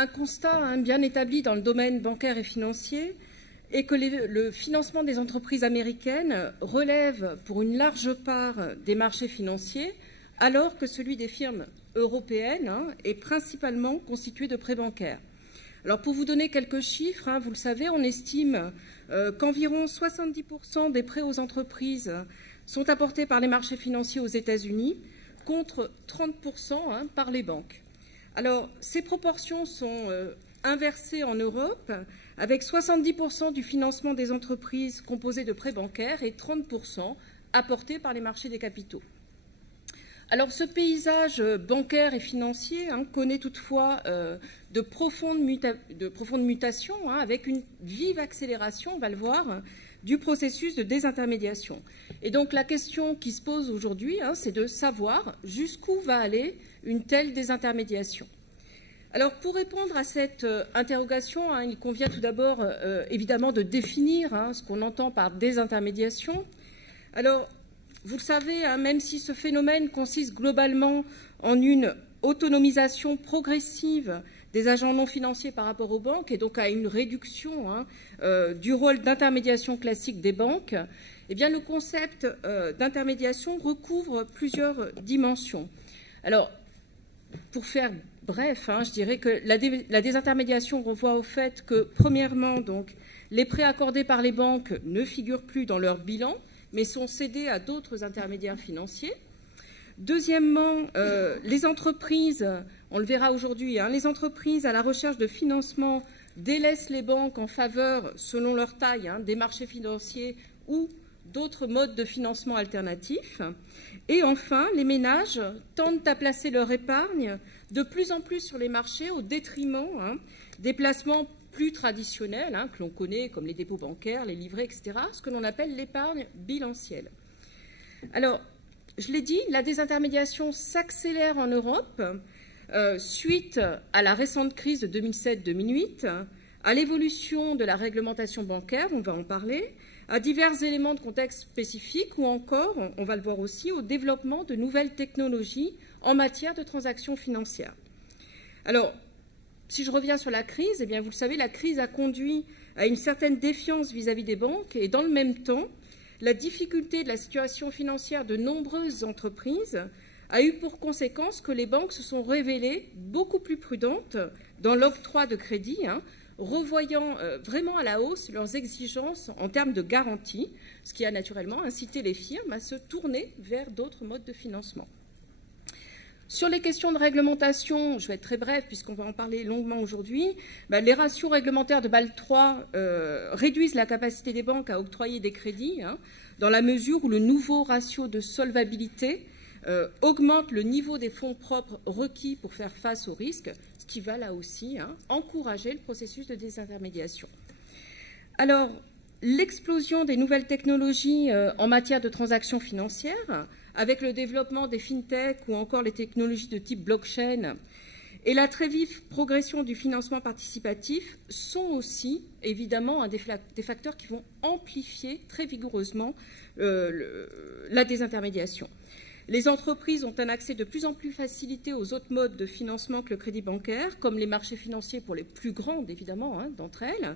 un constat bien établi dans le domaine bancaire et financier est que le financement des entreprises américaines relève pour une large part des marchés financiers, alors que celui des firmes européennes est principalement constitué de prêts bancaires. Alors pour vous donner quelques chiffres, vous le savez, on estime qu'environ 70% des prêts aux entreprises sont apportés par les marchés financiers aux États-Unis, contre 30% par les banques. Alors ces proportions sont inversées en Europe, avec 70% du financement des entreprises composé de prêts bancaires et 30% apportés par les marchés des capitaux. Alors ce paysage bancaire et financier connaît toutefois de profondes mutations, avec une vive accélération, on va le voir, du processus de désintermédiation. Et donc la question qui se pose aujourd'hui, c'est de savoir jusqu'où va aller une telle désintermédiation. Alors pour répondre à cette interrogation, il convient tout d'abord évidemment de définir ce qu'on entend par désintermédiation. Alors vous le savez, même si ce phénomène consiste globalement en une autonomisation progressive des agents non financiers par rapport aux banques et donc à une réduction du rôle d'intermédiation classique des banques, eh bien, le concept d'intermédiation recouvre plusieurs dimensions. Alors, pour faire bref, je dirais que la désintermédiation renvoie au fait que, premièrement, donc, les prêts accordés par les banques ne figurent plus dans leur bilan, mais sont cédés à d'autres intermédiaires financiers. Deuxièmement, les entreprises, on le verra aujourd'hui, les entreprises à la recherche de financement délaissent les banques en faveur, selon leur taille, des marchés financiers ou d'autres modes de financement alternatifs. Et enfin, les ménages tendent à placer leur épargne de plus en plus sur les marchés au détriment des placements plus traditionnels que l'on connaît, comme les dépôts bancaires, les livrets, etc., ce que l'on appelle l'épargne bilancielle. Alors, je l'ai dit, la désintermédiation s'accélère en Europe suite à la récente crise de 2007-2008, à l'évolution de la réglementation bancaire, on va en parler, à divers éléments de contexte spécifiques ou encore, on va le voir aussi, au développement de nouvelles technologies en matière de transactions financières. Alors, si je reviens sur la crise, eh bien, vous le savez, la crise a conduit à une certaine défiance vis-à-vis des banques et dans le même temps, la difficulté de la situation financière de nombreuses entreprises a eu pour conséquence que les banques se sont révélées beaucoup plus prudentes dans l'octroi de crédit, revoyant vraiment à la hausse leurs exigences en termes de garantie, ce qui a naturellement incité les firmes à se tourner vers d'autres modes de financement. Sur les questions de réglementation, je vais être très bref puisqu'on va en parler longuement aujourd'hui, les ratios réglementaires de Bâle III réduisent la capacité des banques à octroyer des crédits dans la mesure où le nouveau ratio de solvabilité augmente le niveau des fonds propres requis pour faire face aux risques, ce qui va là aussi encourager le processus de désintermédiation. Alors, l'explosion des nouvelles technologies en matière de transactions financières, avec le développement des fintechs ou encore les technologies de type blockchain et la très vive progression du financement participatif sont aussi évidemment des facteurs qui vont amplifier très vigoureusement la désintermédiation. Les entreprises ont un accès de plus en plus facilité aux autres modes de financement que le crédit bancaire, comme les marchés financiers pour les plus grandes évidemment d'entre elles,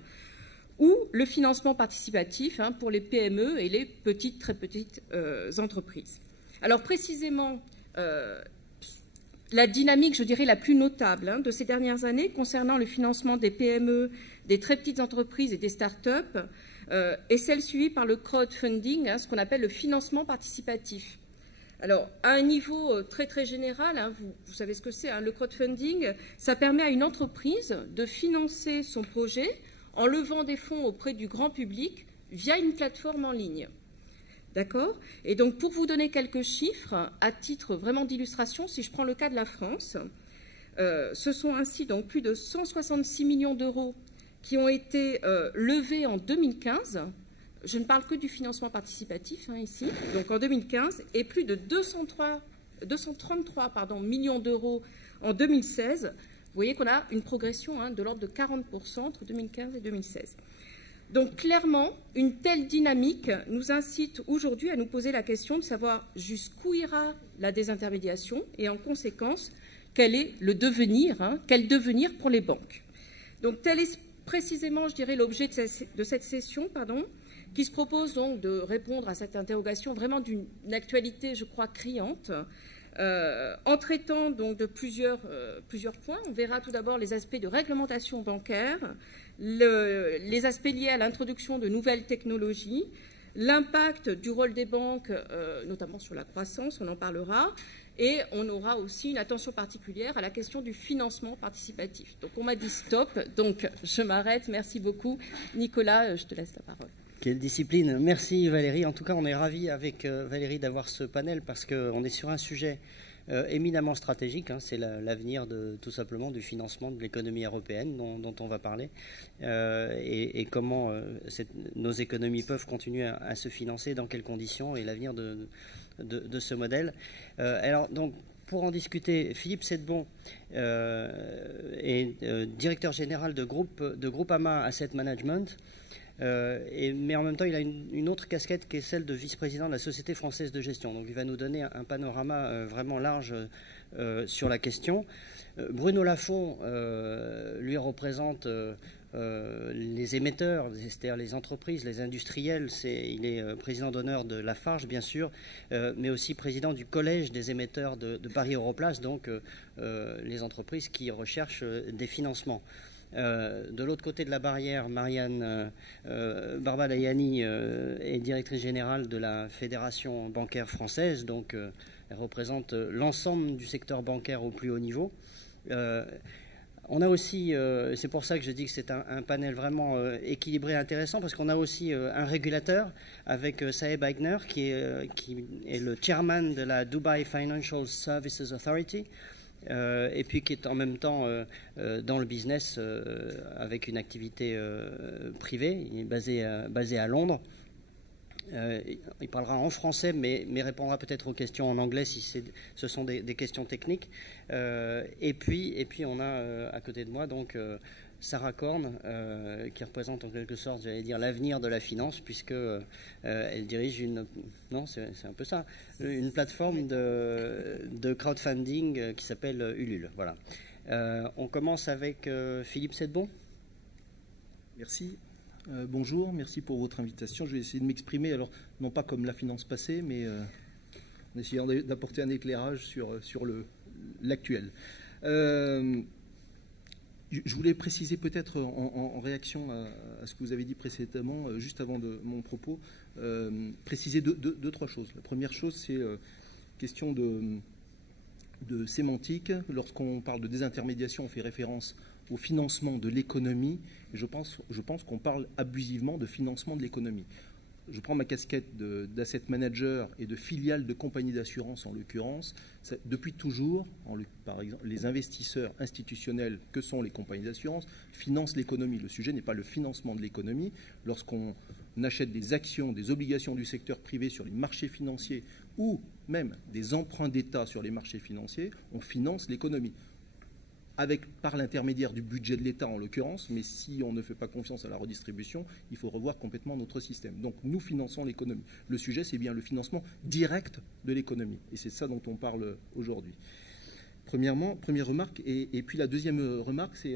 ou le financement participatif pour les PME et les petites, très petites entreprises. Alors précisément, la dynamique, je dirais, la plus notable de ces dernières années concernant le financement des PME, des très petites entreprises et des start-up est celle suivie par le crowdfunding, ce qu'on appelle le financement participatif. Alors, à un niveau très très général, vous savez ce que c'est, le crowdfunding, ça permet à une entreprise de financer son projet en levant des fonds auprès du grand public via une plateforme en ligne. D'accord? Et donc, pour vous donner quelques chiffres, à titre vraiment d'illustration, si je prends le cas de la France, ce sont ainsi donc plus de 166 millions d'euros qui ont été levés en 2015. Je ne parle que du financement participatif ici, donc en 2015, et plus de 233 millions d'euros en 2016. Vous voyez qu'on a une progression de l'ordre de 40% entre 2015 et 2016. Donc clairement, une telle dynamique nous incite aujourd'hui à nous poser la question de savoir jusqu'où ira la désintermédiation et en conséquence, quel est le devenir, quel devenir pour les banques. Donc tel est précisément, je dirais, l'objet de cette session, qui se propose donc de répondre à cette interrogation vraiment d'une actualité, je crois, criante, en traitant donc de plusieurs points. On verra tout d'abord les aspects de réglementation bancaire, les aspects liés à l'introduction de nouvelles technologies, l'impact du rôle des banques, notamment sur la croissance, on en parlera, et on aura aussi une attention particulière à la question du financement participatif. Donc on m'a dit stop, donc je m'arrête. Merci beaucoup. Nicolas, je te laisse la parole. Quelle discipline. Merci Valérie. En tout cas, on est ravis avec Valérie d'avoir ce panel parce qu'on est sur un sujet éminemment stratégique. C'est l'avenir tout simplement du financement de l'économie européenne dont on va parler et comment nos économies peuvent continuer à se financer, dans quelles conditions et l'avenir de ce modèle. Alors donc, pour en discuter, Philippe Sedbon est directeur général de Groupama Asset Management. Mais en même temps, il a une autre casquette qui est celle de vice-président de la Société française de gestion. Donc il va nous donner un panorama vraiment large sur la question. Bruno Lafont, lui, représente les émetteurs, c'est-à-dire les entreprises, les industriels. Il est président d'honneur de Lafarge, bien sûr, mais aussi président du collège des émetteurs de Paris Europlace, donc les entreprises qui recherchent des financements. De l'autre côté de la barrière, Marianne Barbalayani est directrice générale de la Fédération bancaire française, donc elle représente l'ensemble du secteur bancaire au plus haut niveau. On a aussi, c'est pour ça que je dis que c'est un panel vraiment équilibré et intéressant, parce qu'on a aussi un régulateur avec Saeb Aigner, qui est le chairman de la Dubai Financial Services Authority, et puis qui est en même temps dans le business avec une activité privée. Il est basé à Londres. Il parlera en français, mais répondra peut-être aux questions en anglais si ce sont des questions techniques. Et puis on a à côté de moi donc Sarah Korn, qui représente en quelque sorte, j'allais dire, l'avenir de la finance, puisque elle dirige c'est un peu ça, une plateforme de crowdfunding qui s'appelle Ulule. Voilà. On commence avec Philippe Sedbon. Merci. Bonjour, merci pour votre invitation. Je vais essayer de m'exprimer, alors non pas comme la finance passée, mais en essayant d'apporter un éclairage sur l'actuel. Je voulais préciser peut-être en réaction à ce que vous avez dit précédemment, juste avant mon propos, préciser deux, trois choses. La première chose, c'est question de sémantique. Lorsqu'on parle de désintermédiation, on fait référence au financement de l'économie. Et je pense qu'on parle abusivement de financement de l'économie. Je prends ma casquette d'asset manager et de filiale de compagnie d'assurance en l'occurrence. Depuis toujours, par exemple, les investisseurs institutionnels que sont les compagnies d'assurance financent l'économie. Le sujet n'est pas le financement de l'économie. Lorsqu'on achète des actions, des obligations du secteur privé sur les marchés financiers ou même des emprunts d'État sur les marchés financiers, on finance l'économie. Par l'intermédiaire du budget de l'État en l'occurrence, mais si on ne fait pas confiance à la redistribution, il faut revoir complètement notre système. Donc nous finançons l'économie. Le sujet, c'est bien le financement direct de l'économie. Et c'est ça dont on parle aujourd'hui. Première remarque. Et puis la deuxième remarque, c'est,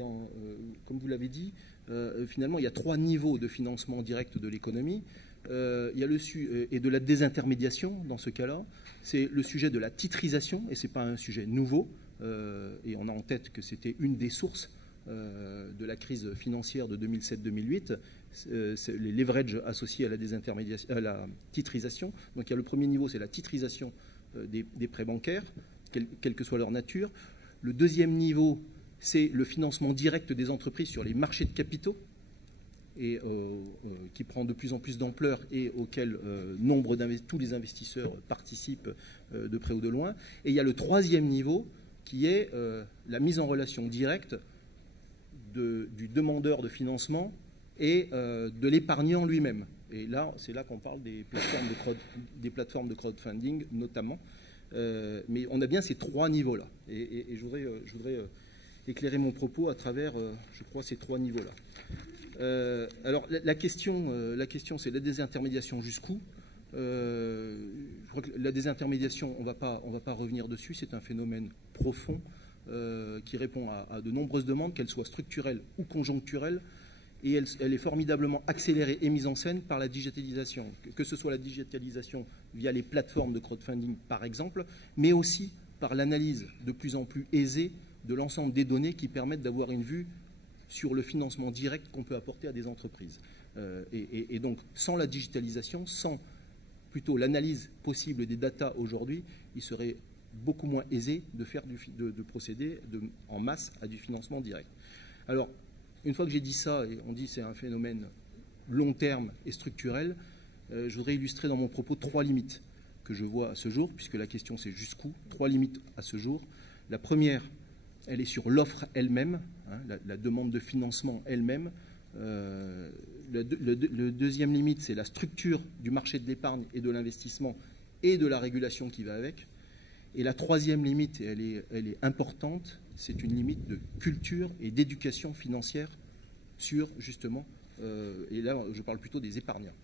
comme vous l'avez dit, finalement, il y a 3 niveaux de financement direct de l'économie. Il y a et de la désintermédiation dans ce cas-là. C'est le sujet de la titrisation, et ce n'est pas un sujet nouveau. Et on a en tête que c'était une des sources de la crise financière de 2007-2008, les leverages associés à la titrisation. Donc il y a le premier niveau, c'est la titrisation des prêts bancaires, quelle que soit leur nature. Le deuxième niveau, c'est le financement direct des entreprises sur les marchés de capitaux, et qui prend de plus en plus d'ampleur et auquel tous les investisseurs participent de près ou de loin. Et il y a le troisième niveau, qui est la mise en relation directe du demandeur de financement et de l'épargnant lui-même. Et là, c'est là qu'on parle des plateformes de crowdfunding notamment. Mais on a bien ces 3 niveaux-là. Et je voudrais éclairer mon propos à travers, je crois, ces 3 niveaux-là. Alors, la question, c'est la désintermédiation jusqu'où ? Je crois que la désintermédiation, on va pas revenir dessus, c'est un phénomène profond. qui répond à de nombreuses demandes, qu'elles soient structurelles ou conjoncturelles, et elle est formidablement accélérée et mise en scène par la digitalisation, que ce soit la digitalisation via les plateformes de crowdfunding par exemple, mais aussi par l'analyse de plus en plus aisée de l'ensemble des données qui permettent d'avoir une vue sur le financement direct qu'on peut apporter à des entreprises. Et donc, sans la digitalisation, sans plutôt l'analyse possible des datas aujourd'hui, il serait beaucoup moins aisé de procéder en masse à du financement direct. Alors, une fois que j'ai dit ça, et on dit que c'est un phénomène long terme et structurel, je voudrais illustrer dans mon propos 3 limites que je vois à ce jour, puisque la question c'est jusqu'où. 3 limites à ce jour. La première, elle est sur l'offre elle-même, hein, la demande de financement elle-même. Le deuxième limite, c'est la structure du marché de l'épargne et de l'investissement et de la régulation qui va avec. Et la troisième limite, et elle est importante, c'est une limite de culture et d'éducation financière sur, justement, et là je parle plutôt des épargnants.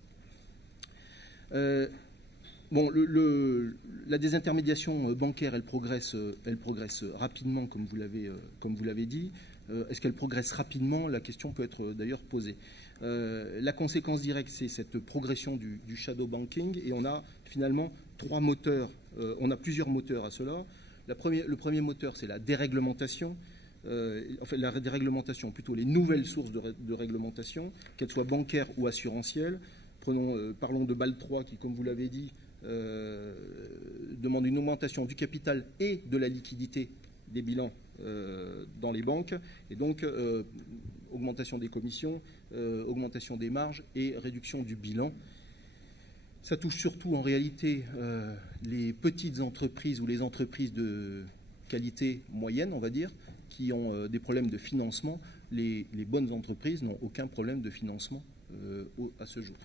Bon, la désintermédiation bancaire, elle progresse rapidement, comme vous l'avez dit. Est-ce qu'elle progresse rapidement? La question peut être d'ailleurs posée. La conséquence directe, c'est cette progression du shadow banking, et on a finalement 3 moteurs. On a plusieurs moteurs à cela. Le premier moteur, c'est la déréglementation. Enfin, la déréglementation, plutôt les nouvelles sources de réglementation, qu'elles soient bancaires ou assurantielles. Parlons de BAL 3 qui, comme vous l'avez dit, demande une augmentation du capital et de la liquidité des bilans dans les banques, et donc augmentation des commissions, augmentation des marges et réduction du bilan. Ça touche surtout en réalité les petites entreprises ou les entreprises de qualité moyenne, on va dire, qui ont des problèmes de financement. Les bonnes entreprises n'ont aucun problème de financement à ce jour.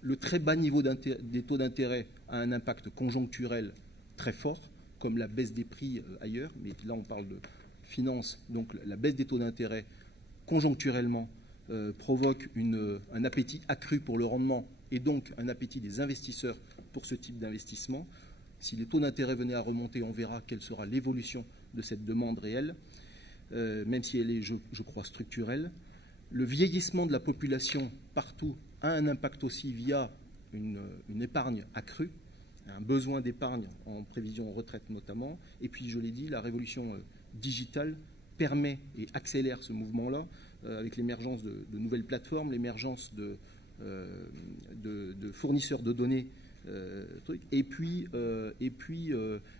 Le très bas niveau des taux d'intérêt a un impact conjoncturel très fort, comme la baisse des prix ailleurs, mais là on parle de finance, donc la baisse des taux d'intérêt conjoncturellement provoque un appétit accru pour le rendement et donc un appétit des investisseurs pour ce type d'investissement. Si les taux d'intérêt venaient à remonter, on verra quelle sera l'évolution de cette demande réelle, même si elle est, je crois, structurelle. Le vieillissement de la population partout a un impact aussi via une épargne accrue, un besoin d'épargne en prévision retraite notamment. Et puis, je l'ai dit, la révolution digitale permet et accélère ce mouvement-là avec l'émergence de nouvelles plateformes, l'émergence de fournisseurs de données, et puis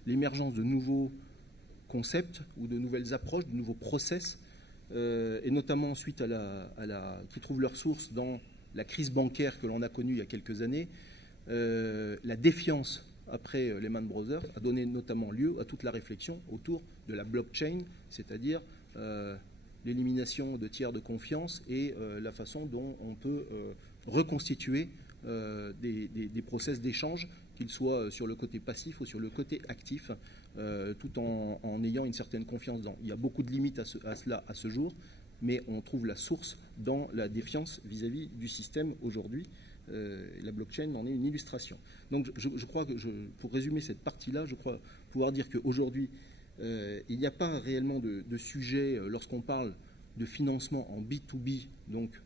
l'émergence de nouveaux concepts ou de nouvelles approches, de nouveaux process, et notamment suite qui trouvent leur source dans la crise bancaire que l'on a connue il y a quelques années. La défiance après Lehman Brothers a donné notamment lieu à toute la réflexion autour de la blockchain, c'est-à-dire l'élimination de tiers de confiance et la façon dont on peut reconstituer des process d'échange, qu'ils soient sur le côté passif ou sur le côté actif, tout en ayant une certaine confiance dedans. Il y a beaucoup de limites à cela à ce jour, mais on trouve la source dans la défiance vis-à-vis du système aujourd'hui. La blockchain en est une illustration. Donc je crois que, pour résumer cette partie-là, je crois pouvoir dire qu'aujourd'hui, il n'y a pas réellement de sujet lorsqu'on parle de financement en B2B, donc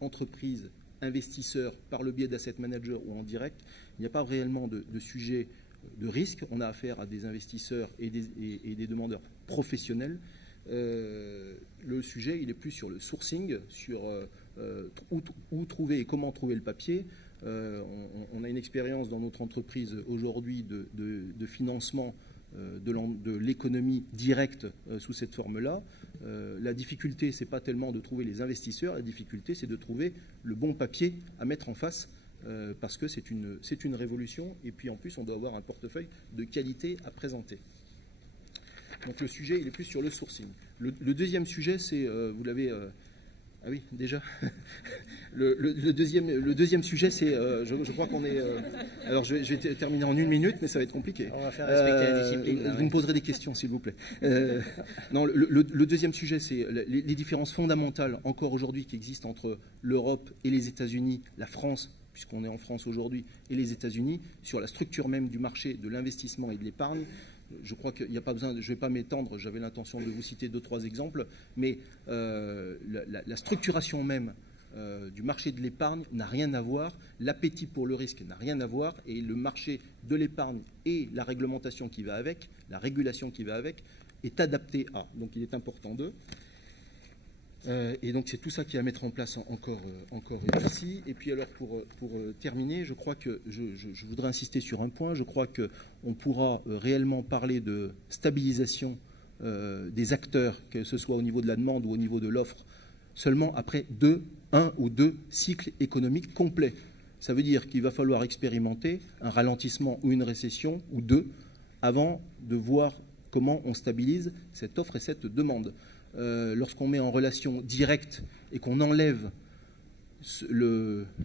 entreprise, investisseur, par le biais d'asset managers ou en direct, il n'y a pas réellement de sujet de risque. On a affaire à des investisseurs et des demandeurs professionnels. Le sujet, il est plus sur le sourcing, sur où trouver et comment trouver le papier. On a une expérience dans notre entreprise aujourd'hui de financement de l'économie directe sous cette forme-là. La difficulté, ce n'est pas tellement de trouver les investisseurs, la difficulté, c'est de trouver le bon papier à mettre en face, parce que c'est une révolution, et puis en plus, on doit avoir un portefeuille de qualité à présenter. Donc le sujet, il est plus sur le sourcing. Le deuxième sujet, c'est, vous l'avez... ah oui, déjà. Le deuxième sujet, c'est, je crois qu'on est... alors je vais terminer en 1 minute, mais ça va être compliqué. On va faire respecter la discipline. Vous me poserez des questions, s'il vous plaît. Non, le deuxième sujet, c'est les différences fondamentales, encore aujourd'hui, qui existent entre l'Europe et les États-Unis, la France, puisqu'on est en France aujourd'hui, et les États-Unis, sur la structure même du marché de l'investissement et de l'épargne. je crois qu'il n'y a pas besoin, je ne vais pas m'étendre, j'avais l'intention de vous citer 2-3 exemples, mais la structuration même du marché de l'épargne n'a rien à voir, l'appétit pour le risque n'a rien à voir, et le marché de l'épargne et la réglementation qui va avec, la régulation qui va avec, est adapté à. Donc il est important d'eux. Et donc c'est tout ça qui est à mettre en place encore ici. Et puis alors pour terminer, je crois que je voudrais insister sur un point. Je crois qu'on pourra réellement parler de stabilisation des acteurs, que ce soit au niveau de la demande ou au niveau de l'offre, seulement après un ou deux cycles économiques complets. Ça veut dire qu'il va falloir expérimenter un ralentissement ou une récession ou deux avant de voir comment on stabilise cette offre et cette demande. Lorsqu'on met en relation directe et qu'on enlève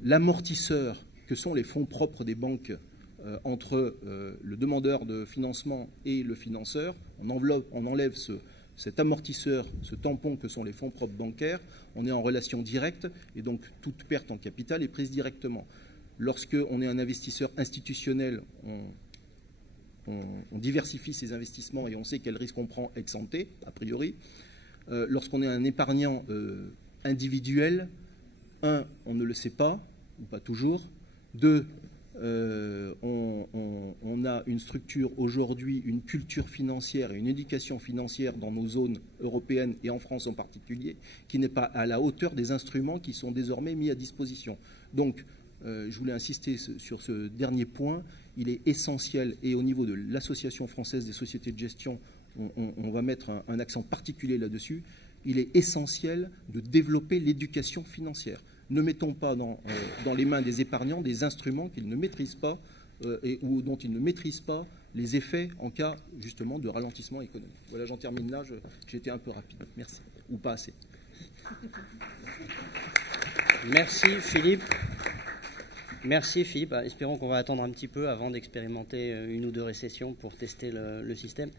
l'amortisseur que sont les fonds propres des banques entre le demandeur de financement et le financeur, on enlève cet amortisseur, ce tampon que sont les fonds propres bancaires, on est en relation directe et donc toute perte en capital est prise directement. Lorsqu'on est un investisseur institutionnel, on diversifie ses investissements et on sait quel risque on prend ex ante, a priori. Lorsqu'on est un épargnant individuel, un, on ne le sait pas, ou pas toujours. Deux, on a une structure aujourd'hui, une culture financière et une éducation financière dans nos zones européennes et en France en particulier, qui n'est pas à la hauteur des instruments qui sont désormais mis à disposition. Donc, je voulais insister sur ce dernier point. Il est essentiel, et au niveau de l'Association française des sociétés de gestion, on va mettre un accent particulier là-dessus. Il est essentiel de développer l'éducation financière. Ne mettons pas dans les mains des épargnants des instruments qu'ils ne maîtrisent pas ou dont ils ne maîtrisent pas les effets en cas justement de ralentissement économique. Voilà, j'en termine là. J'ai été un peu rapide. Merci. Ou pas assez. Merci Philippe. Merci Philippe. Espérons qu'on va attendre un petit peu avant d'expérimenter une ou deux récessions pour tester le système.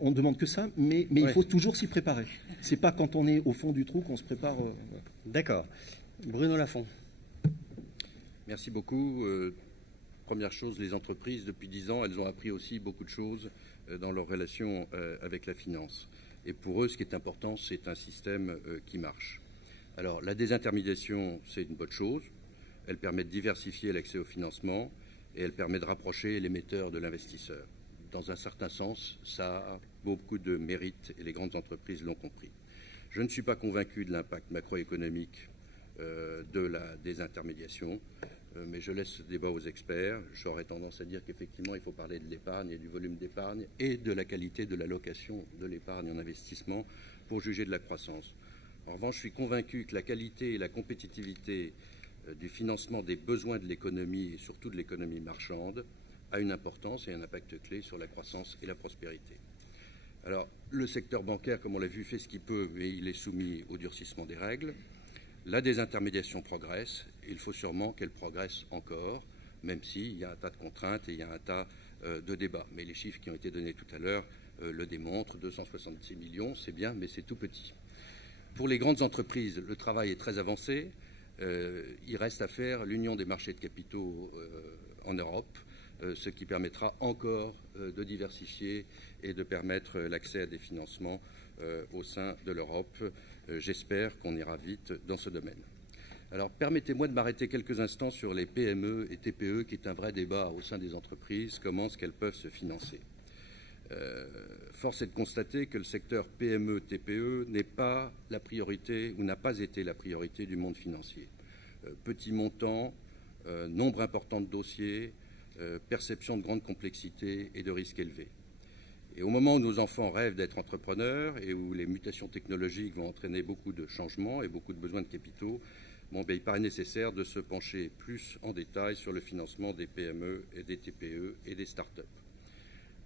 On ne demande que ça, mais ouais. Il faut toujours s'y préparer. Ce n'est pas quand on est au fond du trou qu'on se prépare. D'accord. Bruno Lafont. Merci beaucoup. Première chose, les entreprises, depuis 10 ans, elles ont appris aussi beaucoup de choses dans leur relation avec la finance. Et pour eux, ce qui est important, c'est un système qui marche. Alors, la désintermédiation, c'est une bonne chose. Elle permet de diversifier l'accès au financement et elle permet de rapprocher l'émetteur de l'investisseur. Dans un certain sens, ça a beaucoup de mérite et les grandes entreprises l'ont compris. Je ne suis pas convaincu de l'impact macroéconomique de la désintermédiation, mais je laisse ce débat aux experts. J'aurais tendance à dire qu'effectivement, il faut parler de l'épargne et du volume d'épargne et de la qualité de l'allocation de l'épargne en investissement pour juger de la croissance. En revanche, je suis convaincu que la qualité et la compétitivité du financement des besoins de l'économie et surtout de l'économie marchande a une importance et un impact clé sur la croissance et la prospérité. Alors, le secteur bancaire, comme on l'a vu, fait ce qu'il peut, mais il est soumis au durcissement des règles. La désintermédiation progresse, et il faut sûrement qu'elle progresse encore, même s'il y a un tas de contraintes et il y a un tas de débats. Mais les chiffres qui ont été donnés tout à l'heure le démontrent. 266 millions, c'est bien, mais c'est tout petit. Pour les grandes entreprises, le travail est très avancé. Il reste à faire l'union des marchés de capitaux en Europe, ce qui permettra encore de diversifier et de permettre l'accès à des financements au sein de l'Europe. J'espère qu'on ira vite dans ce domaine. Alors, permettez-moi de m'arrêter quelques instants sur les PME et TPE, qui est un vrai débat au sein des entreprises. Comment est-ce qu'elles peuvent se financer ? Force est de constater que le secteur PME-TPE n'est pas la priorité ou n'a pas été la priorité du monde financier. Petit montant, nombre important de dossiers, perception de grande complexité et de risques élevés. Et au moment où nos enfants rêvent d'être entrepreneurs et où les mutations technologiques vont entraîner beaucoup de changements et beaucoup de besoins de capitaux, il paraît nécessaire de se pencher plus en détail sur le financement des PME et des TPE et des start-up.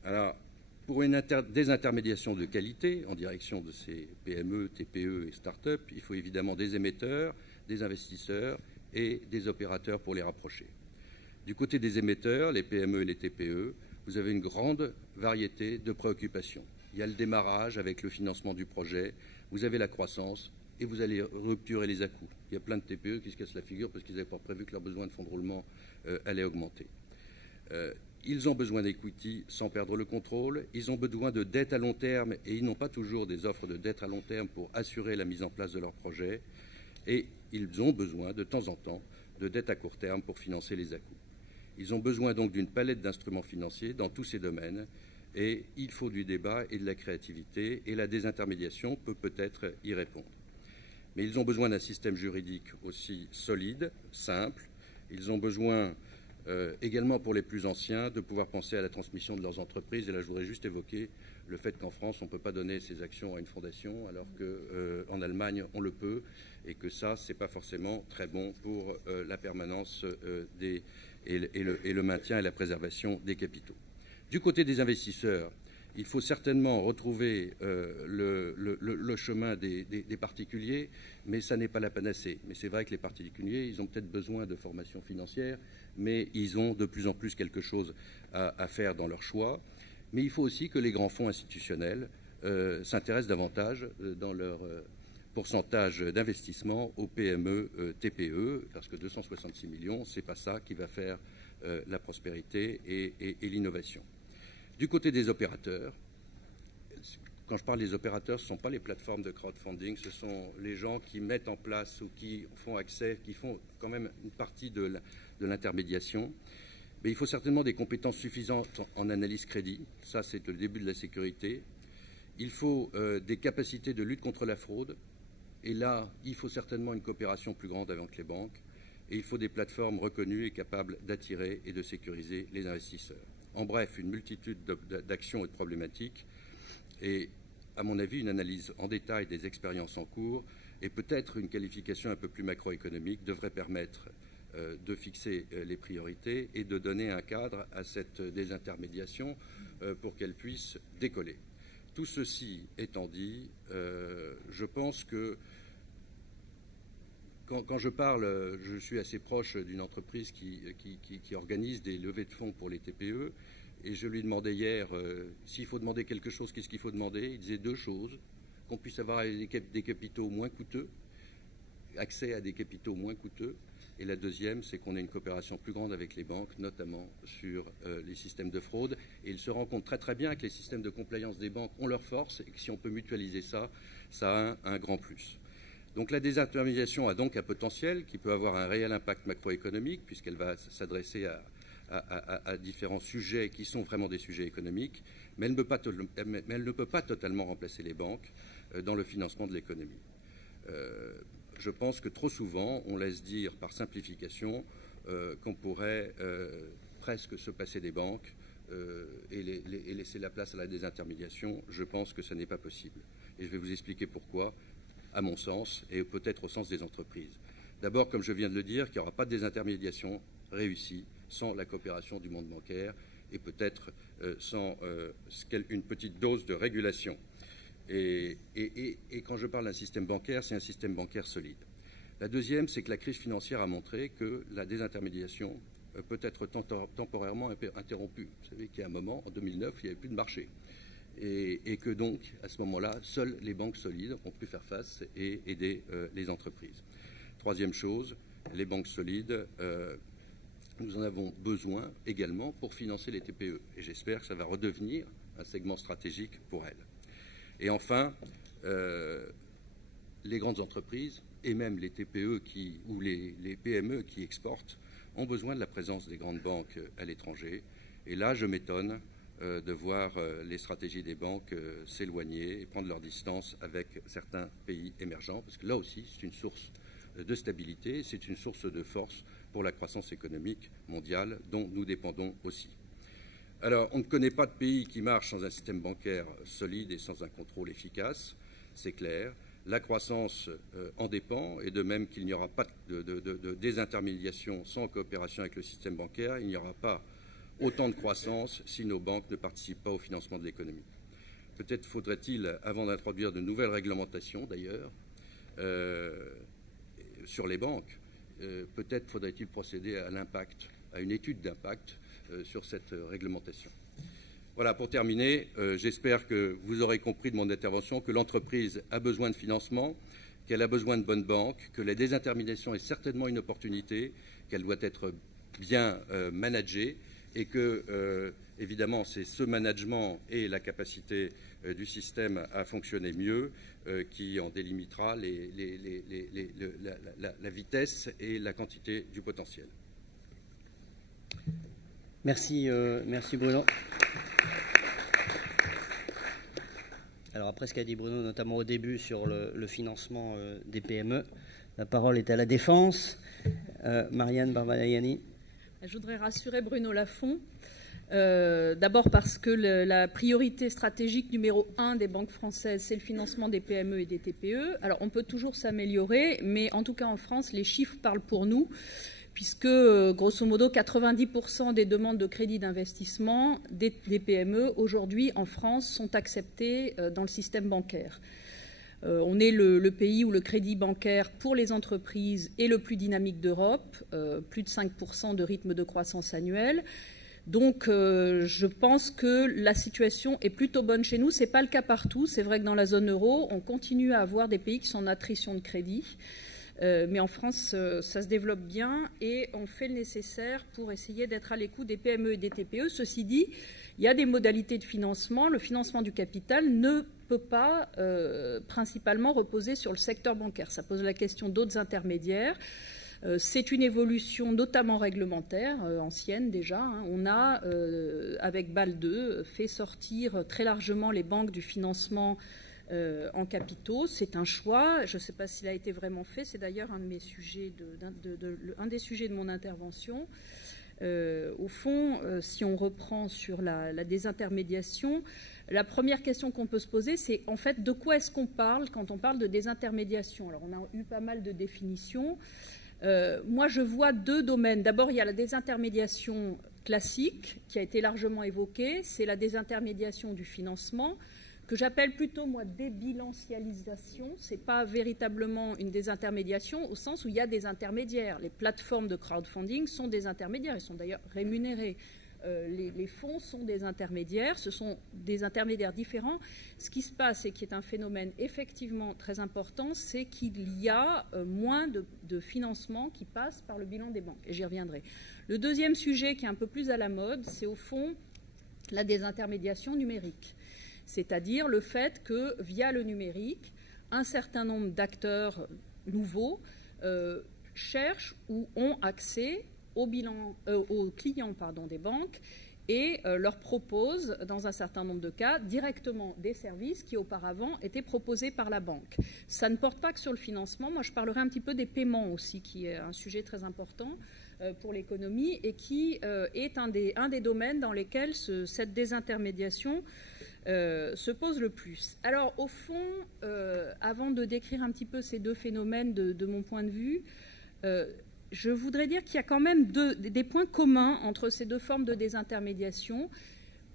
Alors, pour une désintermédiation de qualité en direction de ces PME, TPE et start-up, il faut évidemment des émetteurs, des investisseurs et des opérateurs pour les rapprocher. Du côté des émetteurs, les PME et les TPE, vous avez une grande variété de préoccupations. Il y a le démarrage avec le financement du projet, vous avez la croissance et vous allez rupturer les à-coups. Il y a plein de TPE qui se cassent la figure parce qu'ils n'avaient pas prévu que leur besoin de fonds de roulement allait augmenter. Ils ont besoin d'equity sans perdre le contrôle. Ils ont besoin de dette à long terme et ils n'ont pas toujours des offres de dette à long terme pour assurer la mise en place de leurs projets. Et ils ont besoin de temps en temps de dette à court terme pour financer les à-coups. Ils ont besoin donc d'une palette d'instruments financiers dans tous ces domaines et il faut du débat et de la créativité et la désintermédiation peut peut-être y répondre. Mais ils ont besoin d'un système juridique aussi solide, simple. Ils ont besoin également pour les plus anciens de pouvoir penser à la transmission de leurs entreprises. Et là, je voudrais juste évoquer le fait qu'en France, on ne peut pas donner ses actions à une fondation, alors qu'en Allemagne, on le peut, et que ça, ce n'est pas forcément très bon pour la permanence et le maintien et la préservation des capitaux. Du côté des investisseurs, il faut certainement retrouver le chemin des particuliers, mais ça n'est pas la panacée. Mais c'est vrai que les particuliers, ils ont peut-être besoin de formation financière, mais ils ont de plus en plus quelque chose à faire dans leur choix. Mais il faut aussi que les grands fonds institutionnels s'intéressent davantage dans leur pourcentage d'investissement aux PME, TPE, parce que 266 millions, ce n'est pas ça qui va faire la prospérité et l'innovation. Du côté des opérateurs, quand je parle des opérateurs, ce ne sont pas les plateformes de crowdfunding, ce sont les gens qui mettent en place ou qui font accès, qui font quand même une partie de l'intermédiation. Mais il faut certainement des compétences suffisantes en analyse crédit, ça c'est le début de la sécurité. Il faut des capacités de lutte contre la fraude, et là il faut certainement une coopération plus grande avec les banques, et il faut des plateformes reconnues et capables d'attirer et de sécuriser les investisseurs. En bref, une multitude d'actions et de problématiques et, à mon avis, une analyse en détail des expériences en cours et peut-être une qualification un peu plus macroéconomique devrait permettre de fixer les priorités et de donner un cadre à cette désintermédiation pour qu'elle puisse décoller. Tout ceci étant dit, je pense que quand je parle, je suis assez proche d'une entreprise qui organise des levées de fonds pour les TPE et je lui demandais hier s'il faut demander quelque chose, qu'est-ce qu'il faut demander. Il disait deux choses, qu'on puisse avoir des capitaux moins coûteux, accès à des capitaux moins coûteux, et la deuxième, c'est qu'on ait une coopération plus grande avec les banques, notamment sur les systèmes de fraude. Et il se rend compte très très bien que les systèmes de compliance des banques ont leur force et que si on peut mutualiser ça, ça a un grand plus. Donc la désintermédiation a donc un potentiel qui peut avoir un réel impact macroéconomique puisqu'elle va s'adresser à différents sujets qui sont vraiment des sujets économiques, mais elle ne peut pas totalement remplacer les banques dans le financement de l'économie. Je pense que trop souvent, on laisse dire par simplification qu'on pourrait presque se passer des banques et laisser la place à la désintermédiation. Je pense que ce n'est pas possible. Et je vais vous expliquer pourquoi, à mon sens, et peut-être au sens des entreprises. D'abord, comme je viens de le dire, qu'il n'y aura pas de désintermédiation réussie sans la coopération du monde bancaire et peut-être sans une petite dose de régulation. Et quand je parle d'un système bancaire, c'est un système bancaire solide. La deuxième, c'est que la crise financière a montré que la désintermédiation peut être temporairement interrompue. Vous savez qu'il y a un moment, en 2009, il n'y avait plus de marché. Et que donc, à ce moment-là, seules les banques solides ont pu faire face et aider les entreprises. Troisième chose, les banques solides, nous en avons besoin également pour financer les TPE. Et j'espère que ça va redevenir un segment stratégique pour elles. Et enfin, les grandes entreprises et même les TPE ou les PME qui exportent ont besoin de la présence des grandes banques à l'étranger. Et là, je m'étonne de voir les stratégies des banques s'éloigner et prendre leur distance avec certains pays émergents, parce que là aussi, c'est une source de stabilité, c'est une source de force pour la croissance économique mondiale dont nous dépendons aussi. Alors, on ne connaît pas de pays qui marche sans un système bancaire solide et sans un contrôle efficace, c'est clair. La croissance en dépend, et de même qu'il n'y aura pas de désintermédiation sans coopération avec le système bancaire, il n'y aura pas autant de croissance si nos banques ne participent pas au financement de l'économie. Peut-être faudrait-il, avant d'introduire de nouvelles réglementations d'ailleurs, sur les banques, peut-être faudrait-il procéder à l'impact, à une étude d'impact sur cette réglementation. Voilà, pour terminer, j'espère que vous aurez compris de mon intervention que l'entreprise a besoin de financement, qu'elle a besoin de bonnes banques, que la désintermédiation est certainement une opportunité, qu'elle doit être bien managée et que, évidemment, c'est ce management et la capacité du système à fonctionner mieux qui en délimitera la vitesse et la quantité du potentiel. Merci, merci Bruno. Alors après ce qu'a dit Bruno, notamment au début sur le financement des PME, la parole est à la Défense. Marianne Barbalayani. Je voudrais rassurer Bruno Lafont. D'abord parce que la priorité stratégique numéro 1 des banques françaises, c'est le financement des PME et des TPE. Alors on peut toujours s'améliorer, mais en tout cas en France, les chiffres parlent pour nous, puisque grosso modo 90% des demandes de crédit d'investissement des PME aujourd'hui en France sont acceptées dans le système bancaire. On est le pays où le crédit bancaire pour les entreprises est le plus dynamique d'Europe, plus de 5% de rythme de croissance annuel. Donc je pense que la situation est plutôt bonne chez nous. Ce n'est pas le cas partout. C'est vrai que dans la zone euro, on continue à avoir des pays qui sont en attrition de crédit. Mais en France, ça se développe bien et on fait le nécessaire pour essayer d'être à l'écoute des PME et des TPE. Ceci dit, il y a des modalités de financement. Le financement du capital ne peut pas principalement reposer sur le secteur bancaire. Ça pose la question d'autres intermédiaires. C'est une évolution notamment réglementaire, ancienne déjà. Hein. On a, avec BAL 2, fait sortir très largement les banques du financement en capitaux. C'est un choix. Je ne sais pas s'il a été vraiment fait. C'est d'ailleurs un de mes sujets un des sujets de mon intervention. Au fond, si on reprend sur la désintermédiation, la première question qu'on peut se poser, c'est en fait de quoi est-ce qu'on parle quand on parle de désintermédiation. Alors on a eu pas mal de définitions. Moi, je vois deux domaines. D'abord, il y a la désintermédiation classique qui a été largement évoquée. C'est la désintermédiation du financement, que j'appelle plutôt, moi, débilancialisation. Ce n'est pas véritablement une désintermédiation au sens où il y a des intermédiaires. Les plateformes de crowdfunding sont des intermédiaires. Ils sont d'ailleurs rémunérés. Les fonds sont des intermédiaires. Ce sont des intermédiaires différents. Ce qui se passe et qui est un phénomène effectivement très important, c'est qu'il y a moins de financement qui passe par le bilan des banques. Et j'y reviendrai. Le deuxième sujet qui est un peu plus à la mode, c'est au fond la désintermédiation numérique. C'est-à-dire le fait que, via le numérique, un certain nombre d'acteurs nouveaux cherchent ou ont accès aux clients des banques et leur proposent, dans un certain nombre de cas, directement des services qui auparavant étaient proposés par la banque. Ça ne porte pas que sur le financement. Moi, je parlerai un petit peu des paiements aussi, qui est un sujet très important pour l'économie et qui est un des domaines dans lesquels cette désintermédiation se pose le plus. Alors, au fond, avant de décrire un petit peu ces deux phénomènes de mon point de vue, je voudrais dire qu'il y a quand même des points communs entre ces deux formes de désintermédiation.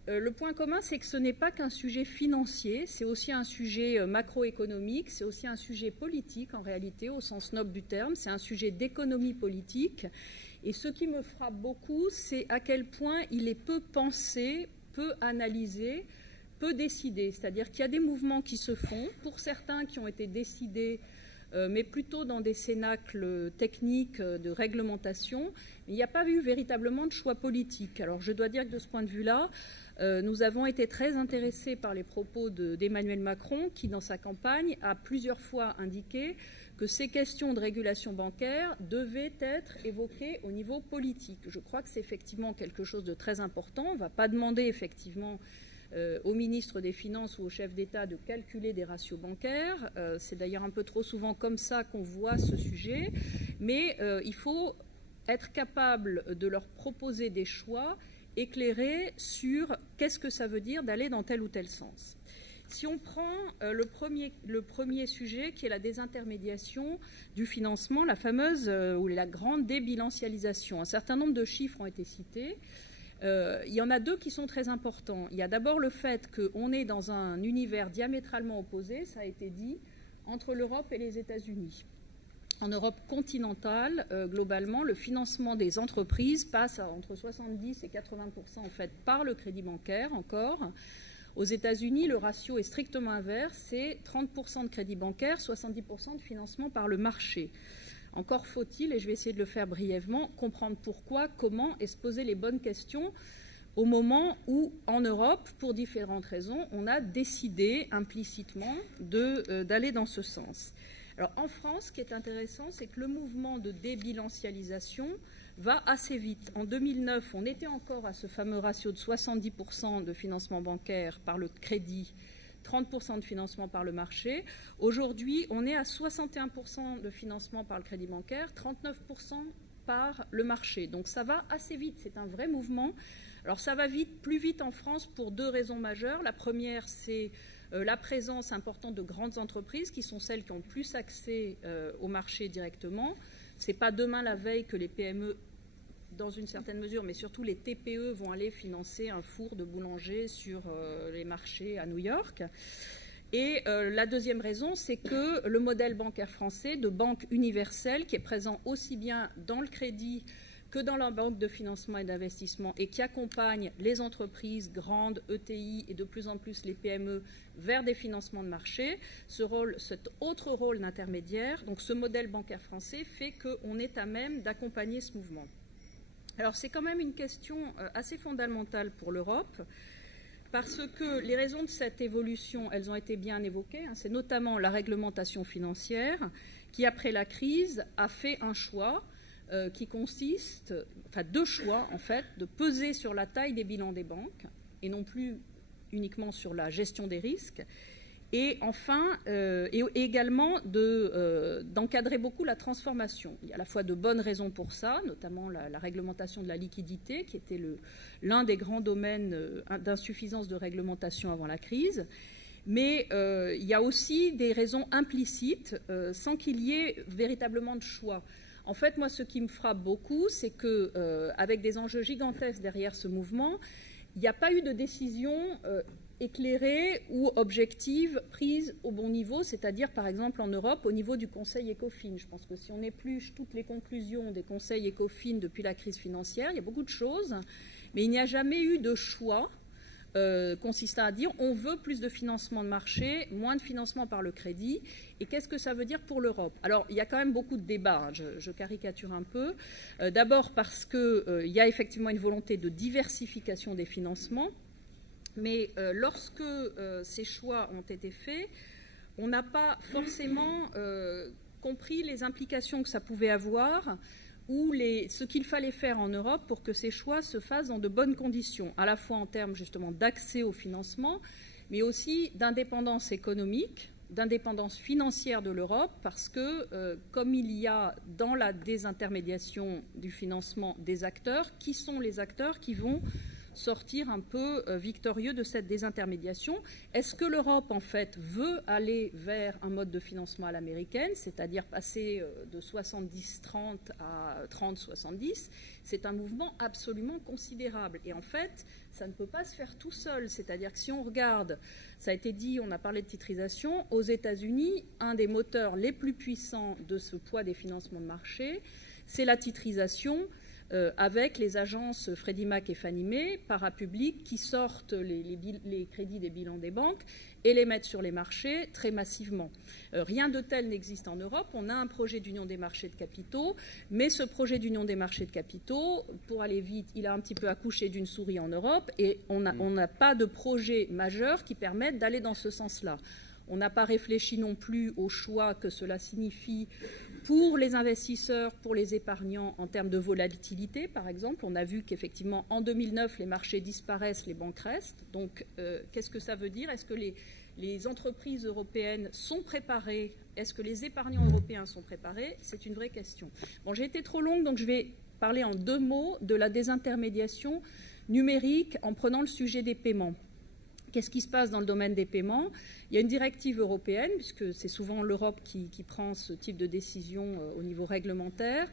Le point commun, c'est que ce n'est pas qu'un sujet financier, c'est aussi un sujet macroéconomique, c'est aussi un sujet politique en réalité, au sens noble du terme, c'est un sujet d'économie politique. Et ce qui me frappe beaucoup, c'est à quel point il est peu pensé, peu analysé, peu décidé. C'est-à-dire qu'il y a des mouvements qui se font, pour certains qui ont été décidés, mais plutôt dans des cénacles techniques de réglementation. Il n'y a pas eu véritablement de choix politique. Alors je dois dire que de ce point de vue-là, nous avons été très intéressés par les propos d'Emmanuel Macron, qui dans sa campagne a plusieurs fois indiqué que ces questions de régulation bancaire devaient être évoquées au niveau politique. Je crois que c'est effectivement quelque chose de très important. On ne va pas demander effectivement au ministre des Finances ou au chef d'État de calculer des ratios bancaires. C'est d'ailleurs un peu trop souvent comme ça qu'on voit ce sujet. Mais il faut être capable de leur proposer des choix éclairés sur qu'est-ce que ça veut dire d'aller dans tel ou tel sens. Si on prend le premier sujet, qui est la désintermédiation du financement, la fameuse ou la grande débilancialisation, un certain nombre de chiffres ont été cités. Il y en a deux qui sont très importants. Il y a d'abord le fait qu'on est dans un univers diamétralement opposé, ça a été dit, entre l'Europe et les États-Unis. En Europe continentale, globalement, le financement des entreprises passe à entre 70 et 80% en fait par le crédit bancaire encore. Aux États-Unis, le ratio est strictement inverse, c'est 30% de crédit bancaire, 70% de financement par le marché. Encore faut-il, et je vais essayer de le faire brièvement, comprendre pourquoi, comment et se poser les bonnes questions au moment où, en Europe, pour différentes raisons, on a décidé implicitement d'aller dans ce sens. Alors, en France, ce qui est intéressant, c'est que le mouvement de débilancialisation va assez vite. En 2009, on était encore à ce fameux ratio de 70% de financement bancaire par le crédit, 30% de financement par le marché. Aujourd'hui, on est à 61% de financement par le crédit bancaire, 39% par le marché. Donc ça va assez vite, c'est un vrai mouvement. Alors ça va vite, plus vite en France pour deux raisons majeures. La première, c'est la présence importante de grandes entreprises qui sont celles qui ont le plus accès au marché directement. Ce n'est pas demain la veille que les PME, dans une certaine mesure, mais surtout les TPE vont aller financer un four de boulanger sur les marchés à New York. Et la deuxième raison, c'est que le modèle bancaire français de banque universelle, qui est présent aussi bien dans le crédit que dans la banque de financement et d'investissement et qui accompagne les entreprises grandes, ETI et de plus en plus les PME vers des financements de marché, cet autre rôle d'intermédiaire, donc ce modèle bancaire français fait qu'on est à même d'accompagner ce mouvement. Alors c'est quand même une question assez fondamentale pour l'Europe, parce que les raisons de cette évolution, elles ont été bien évoquées. C'est notamment la réglementation financière qui, après la crise, a fait un choix qui consiste, enfin deux choix en fait, de peser sur la taille des bilans des banques et non plus uniquement sur la gestion des risques. Et enfin, et également d'encadrer beaucoup la transformation. Il y a à la fois de bonnes raisons pour ça, notamment la réglementation de la liquidité, qui était l'un des grands domaines d'insuffisance de réglementation avant la crise. Mais il y a aussi des raisons implicites, sans qu'il y ait véritablement de choix. En fait, moi, ce qui me frappe beaucoup, c'est qu'avec des enjeux gigantesques derrière ce mouvement, il n'y a pas eu de décision éclairée ou objective prise au bon niveau, c'est-à-dire par exemple en Europe au niveau du Conseil ECOFIN. Je pense que si on épluche toutes les conclusions des conseils ECOFIN depuis la crise financière, il y a beaucoup de choses, mais il n'y a jamais eu de choix consistant à dire on veut plus de financement de marché, moins de financement par le crédit, et qu'est-ce que ça veut dire pour l'Europe? Alors il y a quand même beaucoup de débats, je caricature un peu, d'abord parce qu'il y a effectivement une volonté de diversification des financements, mais lorsque ces choix ont été faits, on n'a pas forcément compris les implications que ça pouvait avoir ou ce qu'il fallait faire en Europe pour que ces choix se fassent dans de bonnes conditions, à la fois en termes justement d'accès au financement, mais aussi d'indépendance économique, d'indépendance financière de l'Europe, parce que comme il y a dans la désintermédiation du financement des acteurs, qui sont les acteurs qui vont sortir un peu victorieux de cette désintermédiation? Est-ce que l'Europe, en fait, veut aller vers un mode de financement à l'américaine, c'est-à-dire passer de 70-30 à 30-70? C'est un mouvement absolument considérable. Et en fait, ça ne peut pas se faire tout seul. C'est-à-dire que si on regarde, ça a été dit, on a parlé de titrisation, aux États-Unis, un des moteurs les plus puissants de ce poids des financements de marché, c'est la titrisation, avec les agences Freddie Mac et Fannie Mae, parapubliques, qui sortent les crédits des bilans des banques et les mettent sur les marchés très massivement. Rien de tel n'existe en Europe. On a un projet d'union des marchés de capitaux, mais ce projet d'union des marchés de capitaux, pour aller vite, il a un petit peu accouché d'une souris en Europe, et on n'a pas de projet majeur qui permette d'aller dans ce sens-là. On n'a pas réfléchi non plus au choix que cela signifie pour les investisseurs, pour les épargnants en termes de volatilité, par exemple. On a vu qu'effectivement, en 2009, les marchés disparaissent, les banques restent. Donc, qu'est-ce que ça veut dire? Est-ce que les entreprises européennes sont préparées? Est-ce que les épargnants européens sont préparés? C'est une vraie question. Bon, j'ai été trop longue, donc je vais parler en deux mots de la désintermédiation numérique en prenant le sujet des paiements. Qu'est-ce qui se passe dans le domaine des paiements? Il y a une directive européenne, puisque c'est souvent l'Europe qui prend ce type de décision au niveau réglementaire,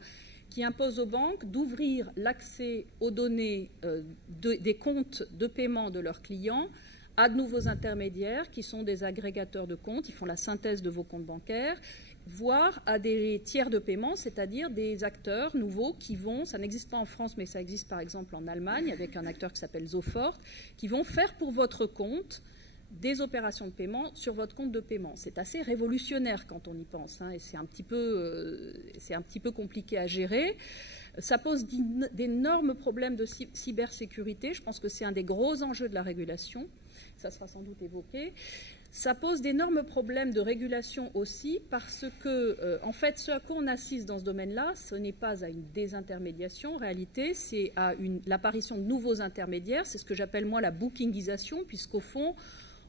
qui impose aux banques d'ouvrir l'accès aux données des comptes de paiement de leurs clients à de nouveaux intermédiaires qui sont des agrégateurs de comptes, ils font la synthèse de vos comptes bancaires, voire à des tiers de paiement, c'est-à-dire des acteurs nouveaux qui vont, ça n'existe pas en France, mais ça existe par exemple en Allemagne, avec un acteur qui s'appelle Sofort, qui vont faire pour votre compte des opérations de paiement sur votre compte de paiement. C'est assez révolutionnaire quand on y pense, hein, et c'est un petit peu compliqué à gérer. Ça pose d'énormes problèmes de cybersécurité. Je pense que c'est un des gros enjeux de la régulation. Ça sera sans doute évoqué. Ça pose d'énormes problèmes de régulation aussi parce que, en fait, ce à quoi on assiste dans ce domaine-là, ce n'est pas à une désintermédiation, en réalité, c'est à l'apparition de nouveaux intermédiaires. C'est ce que j'appelle, moi, la bookingisation, puisqu'au fond,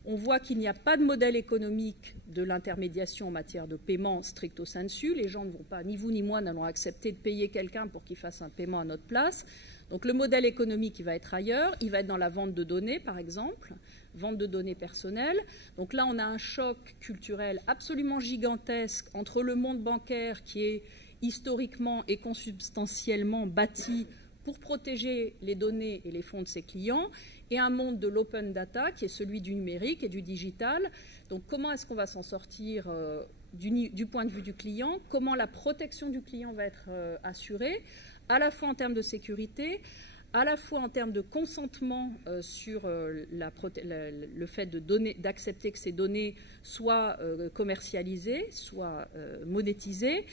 on voit qu'il n'y a pas de modèle économique de l'intermédiation en matière de paiement stricto sensu. Les gens ne vont pas, ni vous ni moi, n'allons accepter de payer quelqu'un pour qu'il fasse un paiement à notre place. Donc le modèle économique, il va être ailleurs. Il va être dans la vente de données, par exemple, vente de données personnelles. Donc là, on a un choc culturel absolument gigantesque entre le monde bancaire qui est historiquement et consubstantiellement bâti pour protéger les données et les fonds de ses clients, et un monde de l'open data qui est celui du numérique et du digital. Donc comment est-ce qu'on va s'en sortir du point de vue du client? Comment la protection du client va être assurée, à la fois en termes de sécurité, à la fois en termes de consentement sur le fait d'accepter que ces données soient commercialisées, soient monétisées.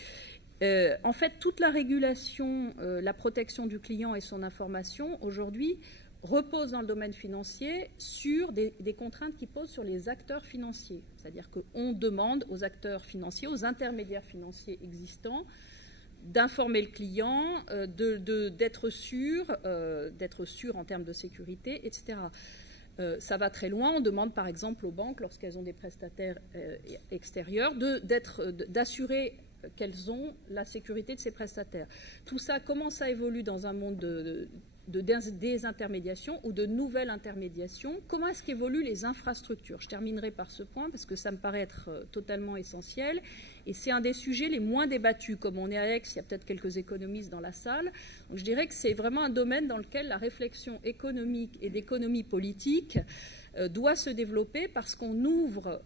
En fait, toute la régulation, la protection du client et son information, aujourd'hui, repose dans le domaine financier sur des contraintes qui posent sur les acteurs financiers. C'est-à-dire qu'on demande aux acteurs financiers, aux intermédiaires financiers existants, d'informer le client, d'être sûr en termes de sécurité, etc. Ça va très loin. On demande par exemple aux banques, lorsqu'elles ont des prestataires extérieurs, d'assurer qu'elles ont la sécurité de ces prestataires. Tout ça, comment ça évolue dans un monde de désintermédiation ou de nouvelle intermédiation? Comment est-ce qu'évoluent les infrastructures? Je terminerai par ce point parce que ça me paraît être totalement essentiel et c'est un des sujets les moins débattus. Comme on est à Aix, il y a peut-être quelques économistes dans la salle. Donc je dirais que c'est vraiment un domaine dans lequel la réflexion économique et d'économie politique doit se développer parce qu'on ouvre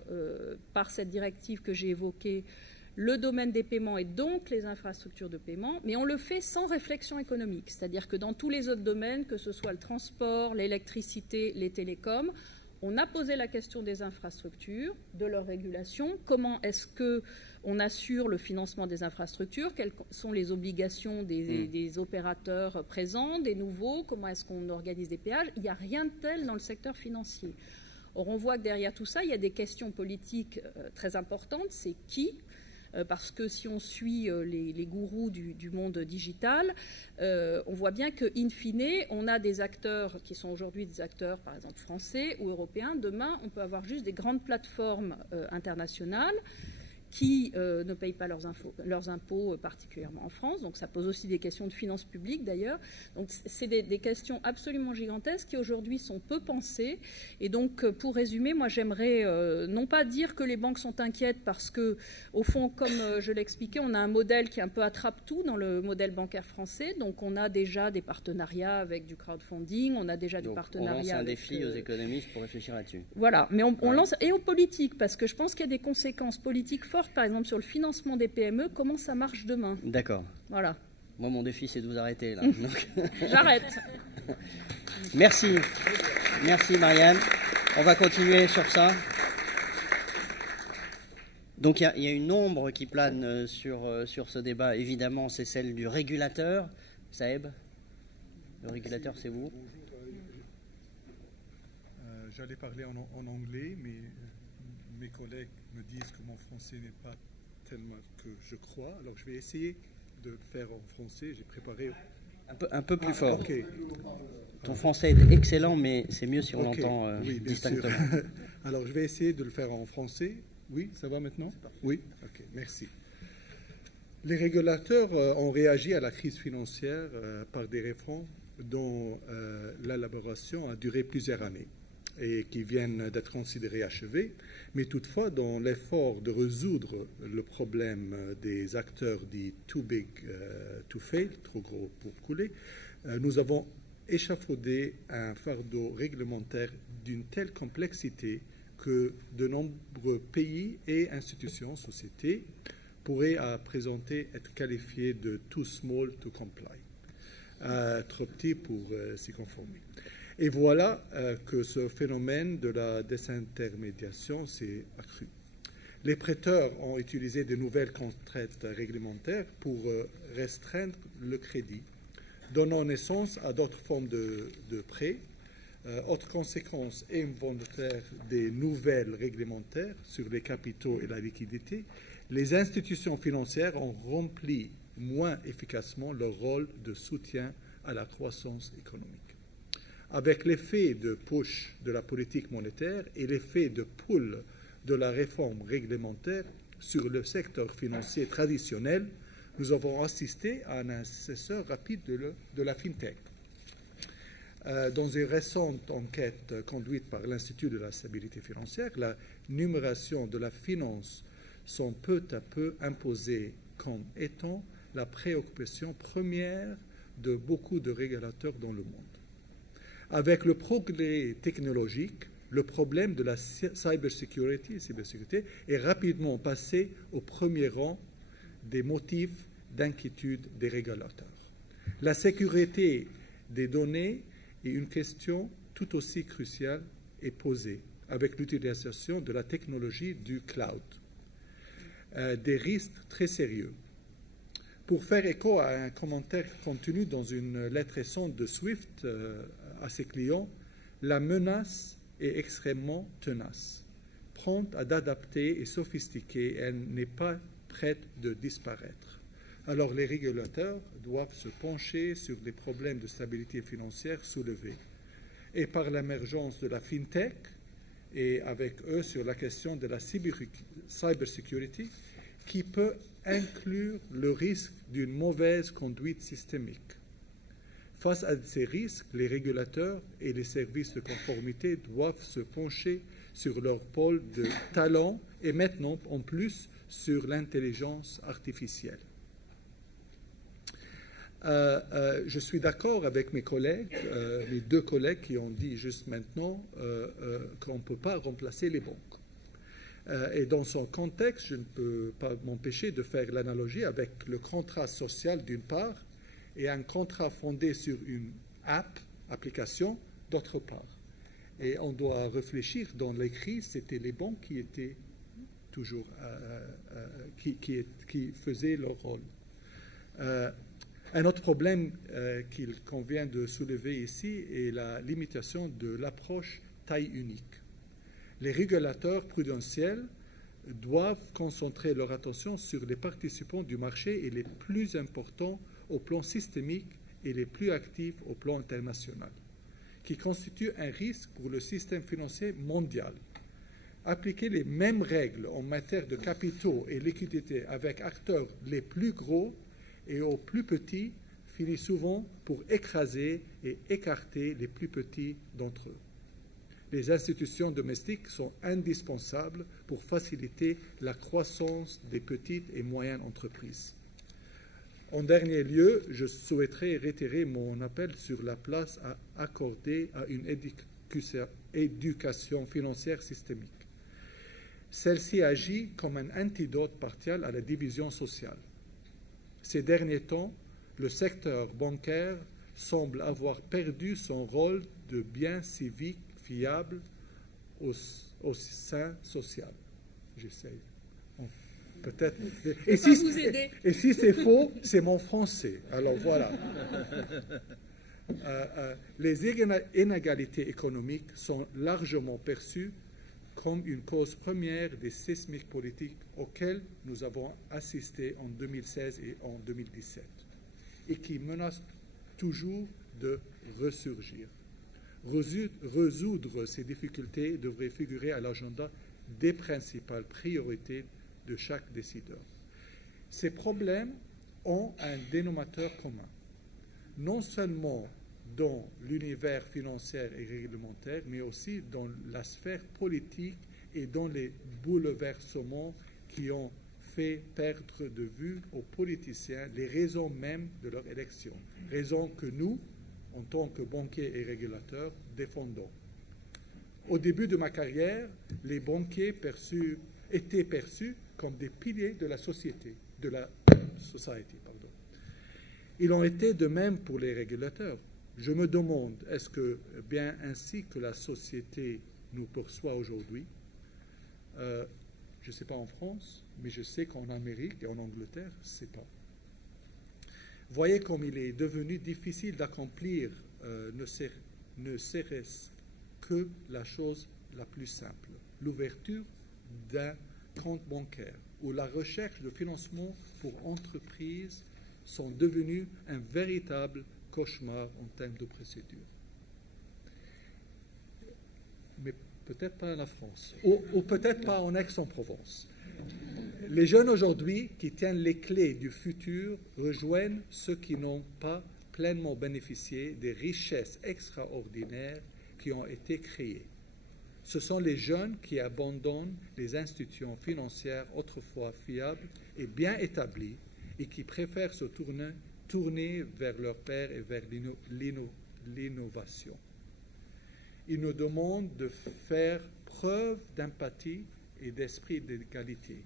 par cette directive que j'ai évoquée le domaine des paiements et donc les infrastructures de paiement, mais on le fait sans réflexion économique. C'est-à-dire que dans tous les autres domaines, que ce soit le transport, l'électricité, les télécoms, on a posé la question des infrastructures, de leur régulation. Comment est-ce qu'on assure le financement des infrastructures? Quelles sont les obligations des opérateurs présents, des nouveaux? Comment est-ce qu'on organise des péages? Il n'y a rien de tel dans le secteur financier. Or, on voit que derrière tout ça, il y a des questions politiques très importantes. C'est qui? Parce que si on suit les gourous du monde digital, on voit bien qu'in fine, on a des acteurs qui sont aujourd'hui des acteurs, par exemple, français ou européens. Demain, on peut avoir juste des grandes plateformes internationales qui ne payent pas leurs impôts, particulièrement en France. Donc ça pose aussi des questions de finances publiques d'ailleurs. Donc c'est des questions absolument gigantesques qui aujourd'hui sont peu pensées. Et donc pour résumer, moi j'aimerais non pas dire que les banques sont inquiètes parce que au fond, comme je l'expliquais, on a un modèle qui est un peu attrape-tout dans le modèle bancaire français. Donc on a déjà des partenariats avec du crowdfunding, on a déjà des partenariats. On lance un défi aux économistes pour réfléchir là-dessus. Voilà, mais on lance et aux politiques parce que je pense qu'il y a des conséquences politiques fortes. Par exemple, sur le financement des PME, comment ça marche demain? D'accord. Voilà. Moi, mon défi, c'est de vous arrêter, là. J'arrête. Merci. Merci, Marianne. On va continuer sur ça. Donc, il y a une ombre qui plane sur ce débat. Évidemment, c'est celle du régulateur. Saeb, le régulateur, c'est vous? J'allais parler en anglais, mais mes collègues me disent que mon français n'est pas tellement que je crois. Alors je vais essayer de le faire en français. J'ai préparé... Un peu plus fort. Okay. Ton français est excellent, mais c'est mieux si on l'entend oui, distinctement. Alors je vais essayer de le faire en français. Oui, ça va maintenant? Oui, ok, merci. Les régulateurs ont réagi à la crise financière par des réformes dont l'élaboration a duré plusieurs années et qui viennent d'être considérées achevées, mais toutefois, dans l'effort de résoudre le problème des acteurs dits too big to fail, trop gros pour couler, nous avons échafaudé un fardeau réglementaire d'une telle complexité que de nombreux pays et institutions, sociétés, pourraient à présenter être qualifiés de too small to comply, trop petits pour s'y conformer. Et voilà que ce phénomène de la désintermédiation s'est accru. Les prêteurs ont utilisé de nouvelles contraintes réglementaires pour restreindre le crédit, donnant naissance à d'autres formes de prêts. Autre conséquence involontaire des nouvelles réglementaires sur les capitaux et la liquidité, les institutions financières ont rempli moins efficacement leur rôle de soutien à la croissance économique. Avec l'effet de push de la politique monétaire et l'effet de pull de la réforme réglementaire sur le secteur financier traditionnel, nous avons assisté à un ascenseur rapide de la FinTech. Dans une récente enquête conduite par l'Institut de la stabilité financière, la numération de la finance sont peu à peu imposées comme étant la préoccupation première de beaucoup de régulateurs dans le monde. Avec le progrès technologique, le problème de la cybersécurité est rapidement passé au premier rang des motifs d'inquiétude des régulateurs. La sécurité des données est une question tout aussi cruciale et posée avec l'utilisation de la technologie du cloud. Des risques très sérieux. Pour faire écho à un commentaire contenu dans une lettre récente de SWIFT à ses clients, la menace est extrêmement tenace, prompte à d'adapter et sophistiquée, elle n'est pas prête de disparaître. Alors les régulateurs doivent se pencher sur les problèmes de stabilité financière soulevés. Et par l'émergence de la FinTech, et avec eux sur la question de la cybersécurité, qui peut inclure le risque d'une mauvaise conduite systémique. Face à ces risques, les régulateurs et les services de conformité doivent se pencher sur leur pôle de talent et maintenant en plus sur l'intelligence artificielle. Je suis d'accord avec mes collègues, mes deux collègues qui ont dit juste maintenant qu'on ne peut pas remplacer les banques. Et dans son contexte, je ne peux pas m'empêcher de faire l'analogie avec le contrat social d'une part et un contrat fondé sur une application d'autre part. Et on doit réfléchir, dans les crises, c'était les banques qui étaient toujours, qui faisaient leur rôle. Un autre problème qu'il convient de soulever ici est la limitation de l'approche taille unique. Les régulateurs prudentiels doivent concentrer leur attention sur les participants du marché et les plus importants au plan systémique et les plus actifs au plan international, qui constituent un risque pour le système financier mondial. Appliquer les mêmes règles en matière de capitaux et liquidités avec acteurs les plus gros et aux plus petits finit souvent pour écraser et écarter les plus petits d'entre eux. Les institutions domestiques sont indispensables pour faciliter la croissance des petites et moyennes entreprises. En dernier lieu, je souhaiterais réitérer mon appel sur la place à accorder à une éducation financière systémique. Celle-ci agit comme un antidote partiel à la division sociale. Ces derniers temps, le secteur bancaire semble avoir perdu son rôle de bien civique fiable au sein social. J'essaye. Peut-être. Et si c'est faux, c'est mon français. Alors voilà. Les inégalités économiques sont largement perçues comme une cause première des séismiques politiques auxquelles nous avons assisté en 2016 et en 2017 et qui menacent toujours de ressurgir. Résoudre ces difficultés devrait figurer à l'agenda des principales priorités de chaque décideur. Ces problèmes ont un dénominateur commun, non seulement dans l'univers financier et réglementaire, mais aussi dans la sphère politique et dans les bouleversements qui ont fait perdre de vue aux politiciens les raisons mêmes de leur élection, raisons que nous, en tant que banquiers et régulateurs, défendons. Au début de ma carrière, les banquiers étaient perçus comme des piliers de la société, Ils ont été de même pour les régulateurs. Je me demande, est-ce que bien ainsi que la société nous perçoit aujourd'hui, je ne sais pas en France, mais je sais qu'en Amérique et en Angleterre, c'est pas. Voyez comme il est devenu difficile d'accomplir ne serait-ce que la chose la plus simple, l'ouverture d'un compte bancaire ou la recherche de financement pour entreprises sont devenus un véritable cauchemar en termes de procédure. Mais peut-être pas en la France, ou peut-être pas en Aix-en-Provence. Les jeunes aujourd'hui qui tiennent les clés du futur rejoignent ceux qui n'ont pas pleinement bénéficié des richesses extraordinaires qui ont été créées. Ce sont les jeunes qui abandonnent les institutions financières autrefois fiables et bien établies et qui préfèrent se tourner vers leur père et vers l'innovation. Ils nous demandent de faire preuve d'empathie et d'esprit d'égalité,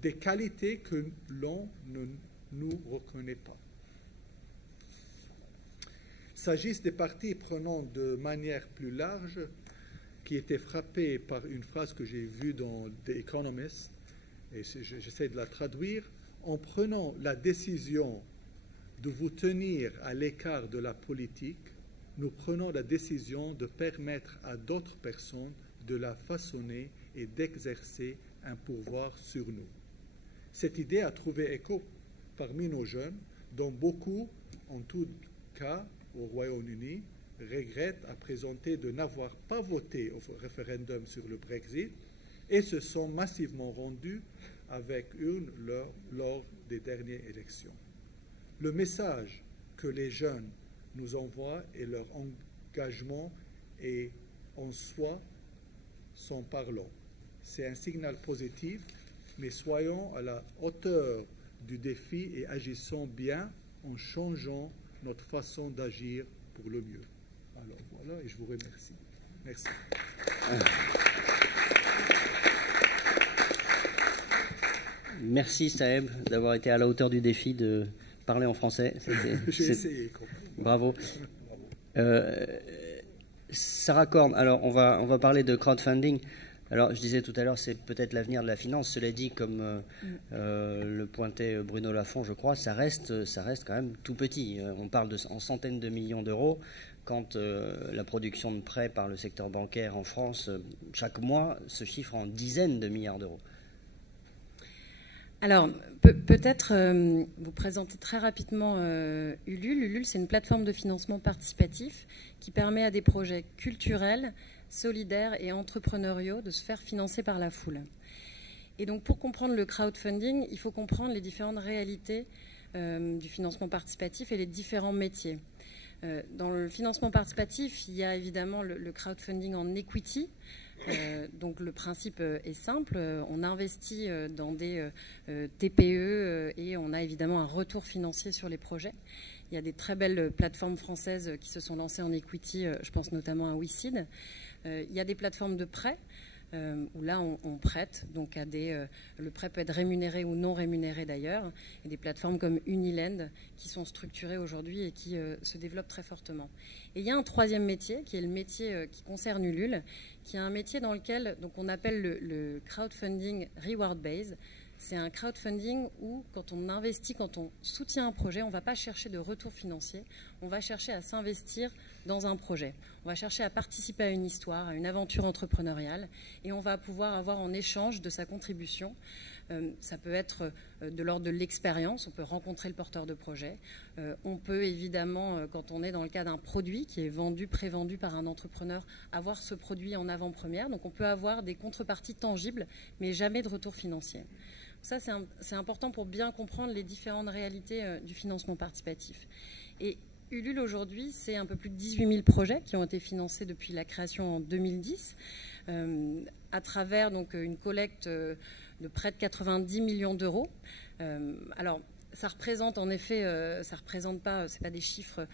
des qualités que l'on ne nous reconnaît pas. S'agisse des partis prenant de manière plus large, qui était frappé par une phrase que j'ai vue dans The Economist, et j'essaie de la traduire, en prenant la décision de vous tenir à l'écart de la politique, nous prenons la décision de permettre à d'autres personnes de la façonner et d'exercer un pouvoir sur nous. Cette idée a trouvé écho parmi nos jeunes, dont beaucoup, en tout cas au Royaume-Uni, regrettent à présenter de n'avoir pas voté au référendum sur le Brexit et se sont massivement rendus avec urne lors des dernières élections. Le message que les jeunes nous envoient et leur engagement et en soi sont parlants. C'est un signal positif, mais soyons à la hauteur du défi et agissons bien en changeant notre façon d'agir pour le mieux. Alors voilà, et je vous remercie. Merci. Merci Saeb d'avoir été à la hauteur du défi de parler en français. J'ai essayé. Bravo. Sarah Korn, alors on va parler de crowdfunding. Alors je disais tout à l'heure, c'est peut-être l'avenir de la finance. Cela dit, comme le pointait Bruno Lafont, je crois, ça reste quand même tout petit. On parle en centaines de millions d'euros. Quand la production de prêts par le secteur bancaire en France, chaque mois, se chiffre en dizaines de milliards d'euros. Alors, peut-être vous présenter très rapidement Ulule. Ulule, c'est une plateforme de financement participatif qui permet à des projets culturels, solidaires et entrepreneuriaux de se faire financer par la foule. Et donc, pour comprendre le crowdfunding, il faut comprendre les différentes réalités du financement participatif et les différents métiers. Dans le financement participatif, il y a évidemment le crowdfunding en equity. Donc le principe est simple, on investit dans des TPE et on a évidemment un retour financier sur les projets. Il y a des très belles plateformes françaises qui se sont lancées en equity, je pense notamment à WeSeed. Il y a des plateformes de prêt où là on prête, donc le prêt peut être rémunéré ou non rémunéré d'ailleurs, et des plateformes comme Unilend qui sont structurées aujourd'hui et qui se développent très fortement. Et il y a un troisième métier qui est le métier qui concerne Ulule, qui est un métier dans lequel donc, on appelle le crowdfunding reward-based. C'est un crowdfunding où quand on investit, quand on soutient un projet, on ne va pas chercher de retour financier, on va chercher à s'investir dans un projet. On va chercher à participer à une histoire, à une aventure entrepreneuriale, et on va pouvoir avoir en échange de sa contribution. Ça peut être de l'ordre de l'expérience, on peut rencontrer le porteur de projet. On peut évidemment, quand on est dans le cas d'un produit qui est vendu, prévendu par un entrepreneur, avoir ce produit en avant-première. Donc on peut avoir des contreparties tangibles, mais jamais de retour financier. Ça, c'est important pour bien comprendre les différentes réalités du financement participatif. Et Ulule, aujourd'hui, c'est un peu plus de 18 000 projets qui ont été financés depuis la création en 2010, à travers donc, une collecte de près de 90 millions d'euros. Alors, ça représente en effet, ça représente pas, c'est pas des chiffres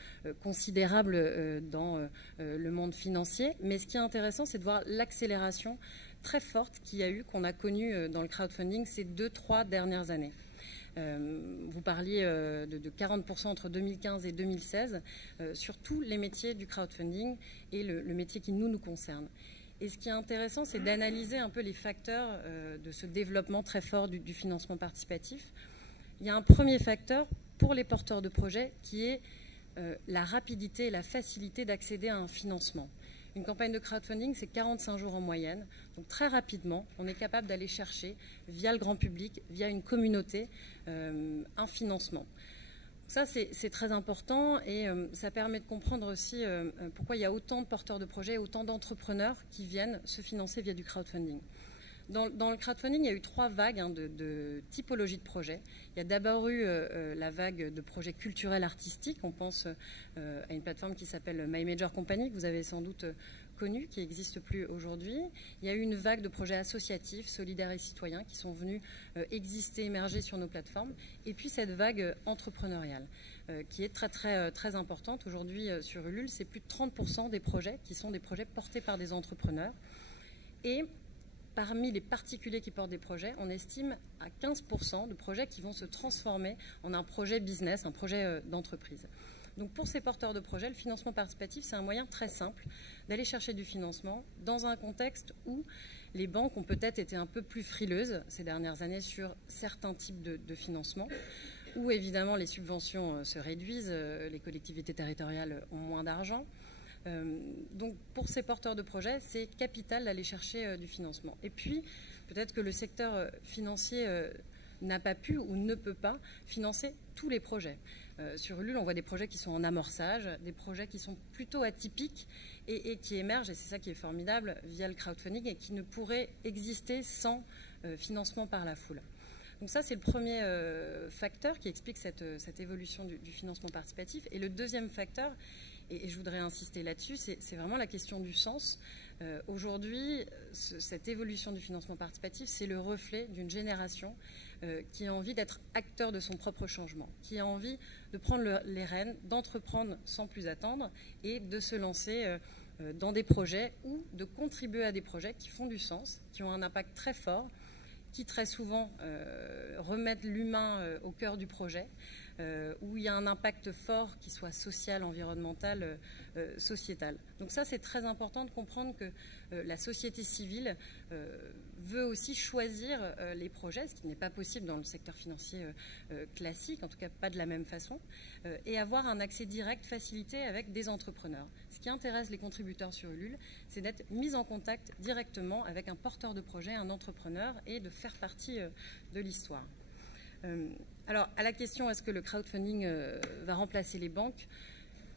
considérables dans le monde financier, mais ce qui est intéressant, c'est de voir l'accélération très forte qu'il y a eu, qu'on a connue dans le crowdfunding ces 2-3 dernières années. Vous parliez de 40% entre 2015 et 2016 sur tous les métiers du crowdfunding et le métier qui nous concerne. Et ce qui est intéressant, c'est d'analyser un peu les facteurs de ce développement très fort du financement participatif. Il y a un premier facteur pour les porteurs de projets qui est la rapidité et la facilité d'accéder à un financement. Une campagne de crowdfunding, c'est 45 jours en moyenne. Donc très rapidement, on est capable d'aller chercher, via le grand public, via une communauté, un financement. Ça, c'est très important et ça permet de comprendre aussi pourquoi il y a autant de porteurs de projets, autant d'entrepreneurs qui viennent se financer via du crowdfunding. Dans le crowdfunding, il y a eu 3 vagues de typologie de projets. Il y a d'abord eu la vague de projets culturels artistiques. On pense à une plateforme qui s'appelle My Major Company, que vous avez sans doute connue, qui n'existe plus aujourd'hui. Il y a eu une vague de projets associatifs, solidaires et citoyens qui sont venus exister, émerger sur nos plateformes. Et puis cette vague entrepreneuriale qui est très importante. Aujourd'hui, sur Ulule, c'est plus de 30% des projets qui sont des projets portés par des entrepreneurs. Et parmi les particuliers qui portent des projets, on estime à 15% de projets qui vont se transformer en un projet business, un projet d'entreprise. Donc pour ces porteurs de projets, le financement participatif, c'est un moyen très simple d'aller chercher du financement dans un contexte où les banques ont peut-être été un peu plus frileuses ces dernières années sur certains types de financement, où évidemment les subventions se réduisent, les collectivités territoriales ont moins d'argent. Donc pour ces porteurs de projets, c'est capital d'aller chercher du financement. Et puis, peut-être que le secteur financier n'a pas pu ou ne peut pas financer tous les projets. Sur Ulule, on voit des projets qui sont en amorçage, des projets qui sont plutôt atypiques et qui émergent, et c'est ça qui est formidable, via le crowdfunding et qui ne pourraient exister sans financement par la foule. Donc ça, c'est le premier facteur qui explique cette évolution du financement participatif. Et le deuxième facteur, et je voudrais insister là-dessus, c'est vraiment la question du sens. Aujourd'hui, cette évolution du financement participatif, c'est le reflet d'une génération qui a envie d'être acteur de son propre changement, qui a envie de prendre les rênes, d'entreprendre sans plus attendre et de se lancer dans des projets ou de contribuer à des projets qui font du sens, qui ont un impact très fort, qui très souvent remettent l'humain au cœur du projet, où il y a un impact fort qui soit social, environnemental, sociétal. Donc ça, c'est très important de comprendre que la société civile veut aussi choisir les projets, ce qui n'est pas possible dans le secteur financier classique, en tout cas pas de la même façon, et avoir un accès direct, facilité avec des entrepreneurs. Ce qui intéresse les contributeurs sur Ulule, c'est d'être mis en contact directement avec un porteur de projet, un entrepreneur, et de faire partie de l'histoire. Alors, à la question, est-ce que le crowdfunding va remplacer les banques ?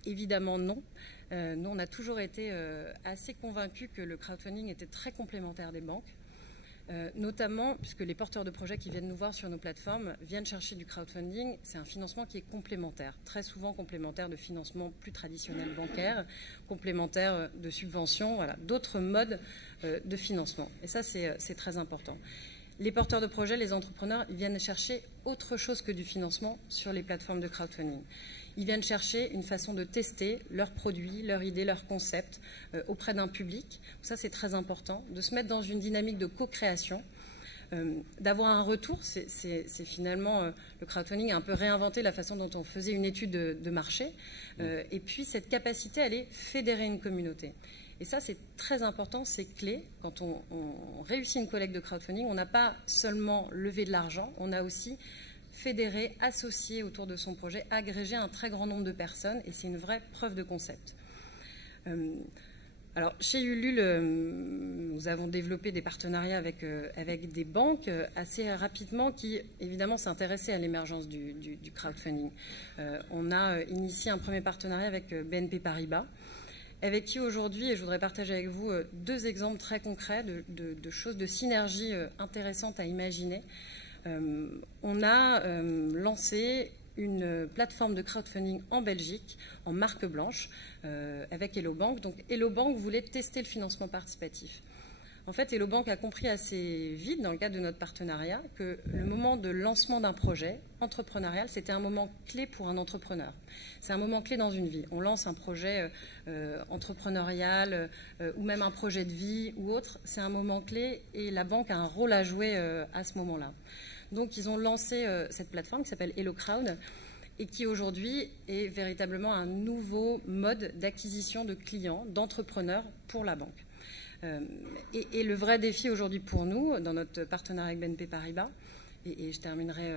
Évidemment non. Nous, on a toujours été assez convaincus que le crowdfunding était très complémentaire des banques, notamment puisque les porteurs de projets qui viennent nous voir sur nos plateformes viennent chercher du crowdfunding. C'est un financement qui est complémentaire, très souvent complémentaire de financement plus traditionnel bancaire, complémentaire de subventions, voilà, d'autres modes de financement. Et ça, c'est très important. Les porteurs de projets, les entrepreneurs, ils viennent chercher autre chose que du financement sur les plateformes de crowdfunding. Ils viennent chercher une façon de tester leurs produits, leurs idées, leurs concepts auprès d'un public. Ça, c'est très important. De se mettre dans une dynamique de co-création, d'avoir un retour. C'est finalement, le crowdfunding a un peu réinventé la façon dont on faisait une étude de marché. Et puis, cette capacité à aller fédérer une communauté. Et ça, c'est très important, c'est clé. Quand on réussit une collecte de crowdfunding, on n'a pas seulement levé de l'argent, on a aussi fédéré, associé autour de son projet, agrégé un très grand nombre de personnes, et c'est une vraie preuve de concept. Alors, chez Ulule, nous avons développé des partenariats avec des banques assez rapidement qui, évidemment, s'intéressaient à l'émergence du crowdfunding. On a initié un premier partenariat avec BNP Paribas, avec qui aujourd'hui, et je voudrais partager avec vous 2 exemples très concrets de choses, de synergies intéressantes à imaginer. On a lancé une plateforme de crowdfunding en Belgique, en marque blanche, avec Hello Bank. Donc Hello Bank voulait tester le financement participatif. En fait, Hello Bank a compris assez vite, dans le cadre de notre partenariat, que le moment de lancement d'un projet entrepreneurial, c'était un moment clé pour un entrepreneur. C'est un moment clé dans une vie. On lance un projet entrepreneurial ou même un projet de vie ou autre, c'est un moment clé et la banque a un rôle à jouer à ce moment-là. Donc ils ont lancé cette plateforme qui s'appelle HelloCrowd et qui aujourd'hui est véritablement un nouveau mode d'acquisition de clients, d'entrepreneurs pour la banque. Et le vrai défi aujourd'hui pour nous, dans notre partenariat avec BNP Paribas, et je terminerai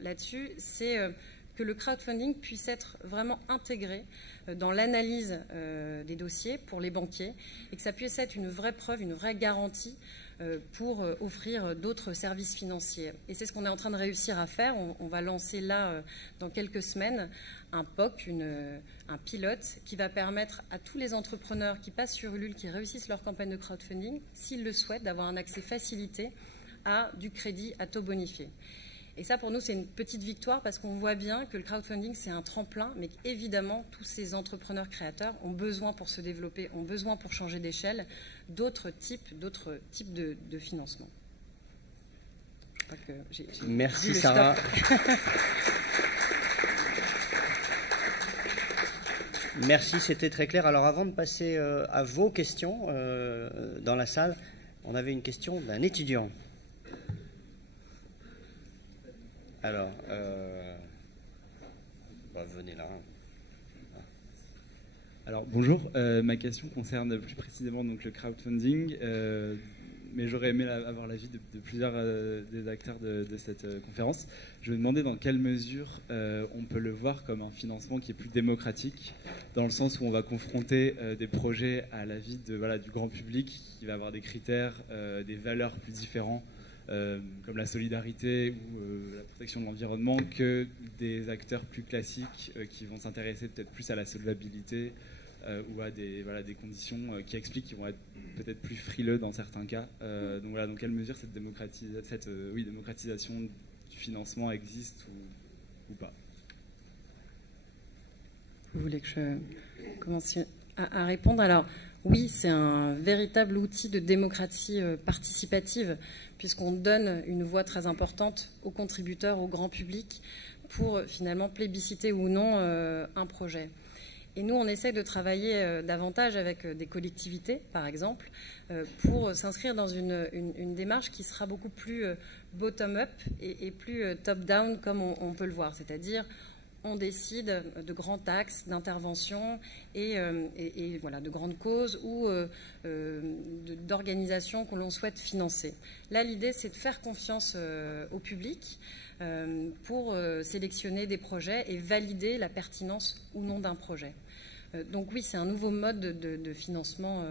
là-dessus, c'est que le crowdfunding puisse être vraiment intégré dans l'analyse des dossiers pour les banquiers et que ça puisse être une vraie preuve, une vraie garantie pour offrir d'autres services financiers. Et c'est ce qu'on est en train de réussir à faire. On va lancer là, dans quelques semaines, un POC, un pilote qui va permettre à tous les entrepreneurs qui passent sur Ulule, qui réussissent leur campagne de crowdfunding, s'ils le souhaitent, d'avoir un accès facilité à du crédit à taux bonifié. Et ça, pour nous, c'est une petite victoire parce qu'on voit bien que le crowdfunding, c'est un tremplin, mais qu'évidemment, tous ces entrepreneurs créateurs ont besoin pour se développer, ont besoin pour changer d'échelle, d'autres types de financement. Je crois que j'ai Merci, Sarah. Merci, c'était très clair. Alors, avant de passer à vos questions dans la salle, on avait une question d'un étudiant. Alors, venez là. Alors, bonjour. Ma question concerne plus précisément donc, le crowdfunding, mais j'aurais aimé avoir l'avis de plusieurs des acteurs de cette conférence. Je me demandais dans quelle mesure on peut le voir comme un financement qui est plus démocratique, dans le sens où on va confronter des projets à l'avis du grand public, qui va avoir des critères, des valeurs plus différents, comme la solidarité ou la protection de l'environnement, que des acteurs plus classiques qui vont s'intéresser peut-être plus à la solvabilité ou à des conditions qui expliquent qu'ils vont être peut-être plus frileux dans certains cas. Donc voilà, dans quelle mesure cette démocratisation du financement existe ou pas? Vous voulez que je commence à répondre? Alors, oui, c'est un véritable outil de démocratie participative, puisqu'on donne une voix très importante aux contributeurs, au grand public, pour finalement plébisciter ou non un projet. Et nous, on essaie de travailler davantage avec des collectivités, par exemple, pour s'inscrire dans une démarche qui sera beaucoup plus bottom-up et plus top-down, comme on peut le voir. C'est-à-dire, on décide de grands axes d'intervention et voilà, de grandes causes ou d'organisations que l'on souhaite financer. Là, l'idée, c'est de faire confiance au public pour sélectionner des projets et valider la pertinence ou non d'un projet. Donc oui, c'est un nouveau mode de financement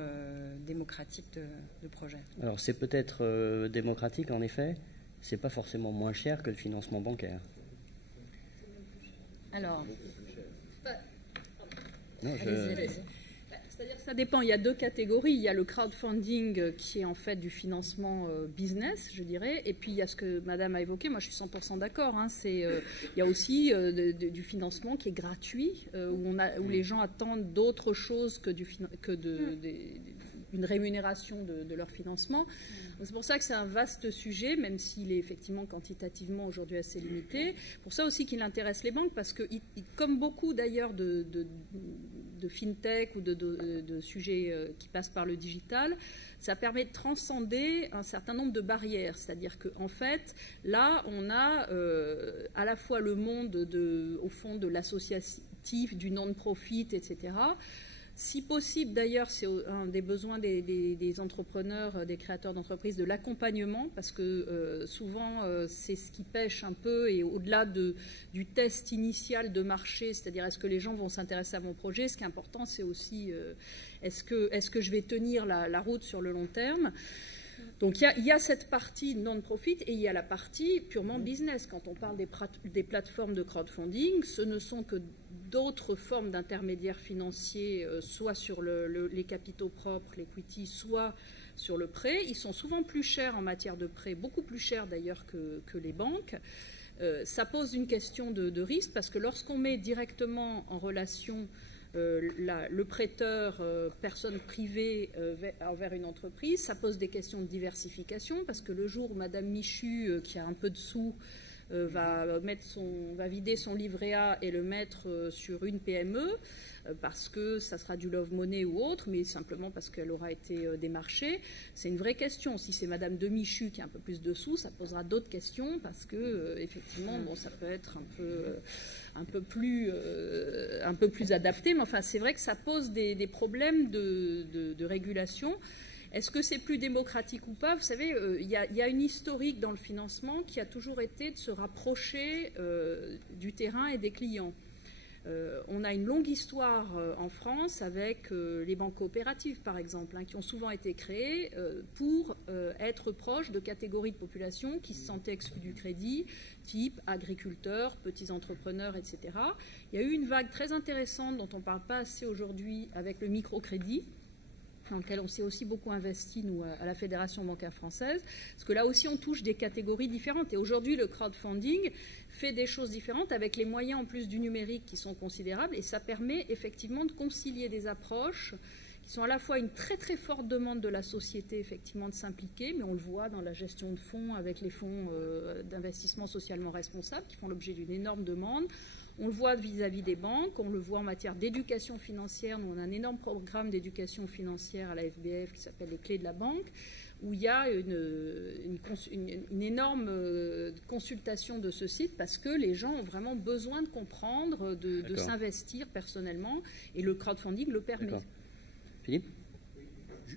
démocratique de projets. Alors c'est peut-être démocratique en effet, c'est pas forcément moins cher que le financement bancaire. Alors, c'est-à-dire que ça dépend. Il y a deux catégories. Il y a le crowdfunding qui est en fait du financement business, je dirais. Et puis il y a ce que Madame a évoqué. Moi, je suis 100% d'accord. Hein. Il y a aussi du financement qui est gratuit, où les gens attendent d'autres choses que une rémunération de leur financement. C'est pour ça que c'est un vaste sujet, même s'il est effectivement quantitativement aujourd'hui assez limité. Pour ça aussi qu'il intéresse les banques, parce que, comme beaucoup d'ailleurs de fintech ou de sujets qui passent par le digital, ça permet de transcender un certain nombre de barrières. C'est-à-dire qu'en fait, là, on a à la fois le monde au fond de l'associatif, du non-profit, etc. Si possible, d'ailleurs, c'est un des besoins des entrepreneurs, des créateurs d'entreprises, de l'accompagnement, parce que souvent, c'est ce qui pêche un peu, et au-delà du test initial de marché, c'est-à-dire est-ce que les gens vont s'intéresser à mon projet, ce qui est important, c'est aussi est-ce que je vais tenir la route sur le long terme. Donc il y a cette partie non-profit et il y a la partie purement business. Quand on parle des plateformes de crowdfunding, ce ne sont que d'autres formes d'intermédiaires financiers, soit sur les capitaux propres, l'equity, soit sur le prêt. Ils sont souvent plus chers en matière de prêt, beaucoup plus chers d'ailleurs que les banques. Ça pose une question de risque parce que lorsqu'on met directement en relation le prêteur, personne privée envers une entreprise, ça pose des questions de diversification parce que le jour où Madame Michu, qui a un peu de sous, va vider son livret A et le mettre sur une PME parce que ça sera du love money ou autre, mais simplement parce qu'elle aura été démarchée. C'est une vraie question. Si c'est Madame Demichu qui a un peu plus de sous, ça posera d'autres questions parce que effectivement, bon, ça peut être un peu plus adapté, mais enfin, c'est vrai que ça pose des problèmes de régulation. Est-ce que c'est plus démocratique ou pas? Vous savez, il y a une historique dans le financement qui a toujours été de se rapprocher du terrain et des clients. On a une longue histoire en France avec les banques coopératives, par exemple, qui ont souvent été créées pour être proches de catégories de population qui se sentaient exclues du crédit, type agriculteurs, petits entrepreneurs, etc. Il y a eu une vague très intéressante dont on ne parle pas assez aujourd'hui avec le microcrédit, dans lequel on s'est aussi beaucoup investi, nous, à la Fédération bancaire française, parce que là aussi, on touche des catégories différentes. Et aujourd'hui, le crowdfunding fait des choses différentes avec les moyens, en plus du numérique, qui sont considérables, et ça permet effectivement de concilier des approches qui sont à la fois une très très forte demande de la société, effectivement, de s'impliquer, mais on le voit dans la gestion de fonds avec les fonds d'investissement socialement responsables, qui font l'objet d'une énorme demande. On le voit vis-à-vis des banques, on le voit en matière d'éducation financière. Nous, on a un énorme programme d'éducation financière à la FBF qui s'appelle les clés de la banque, où il y a une énorme consultation de ce site parce que les gens ont vraiment besoin de comprendre, de s'investir personnellement, et le crowdfunding le permet. Philippe ?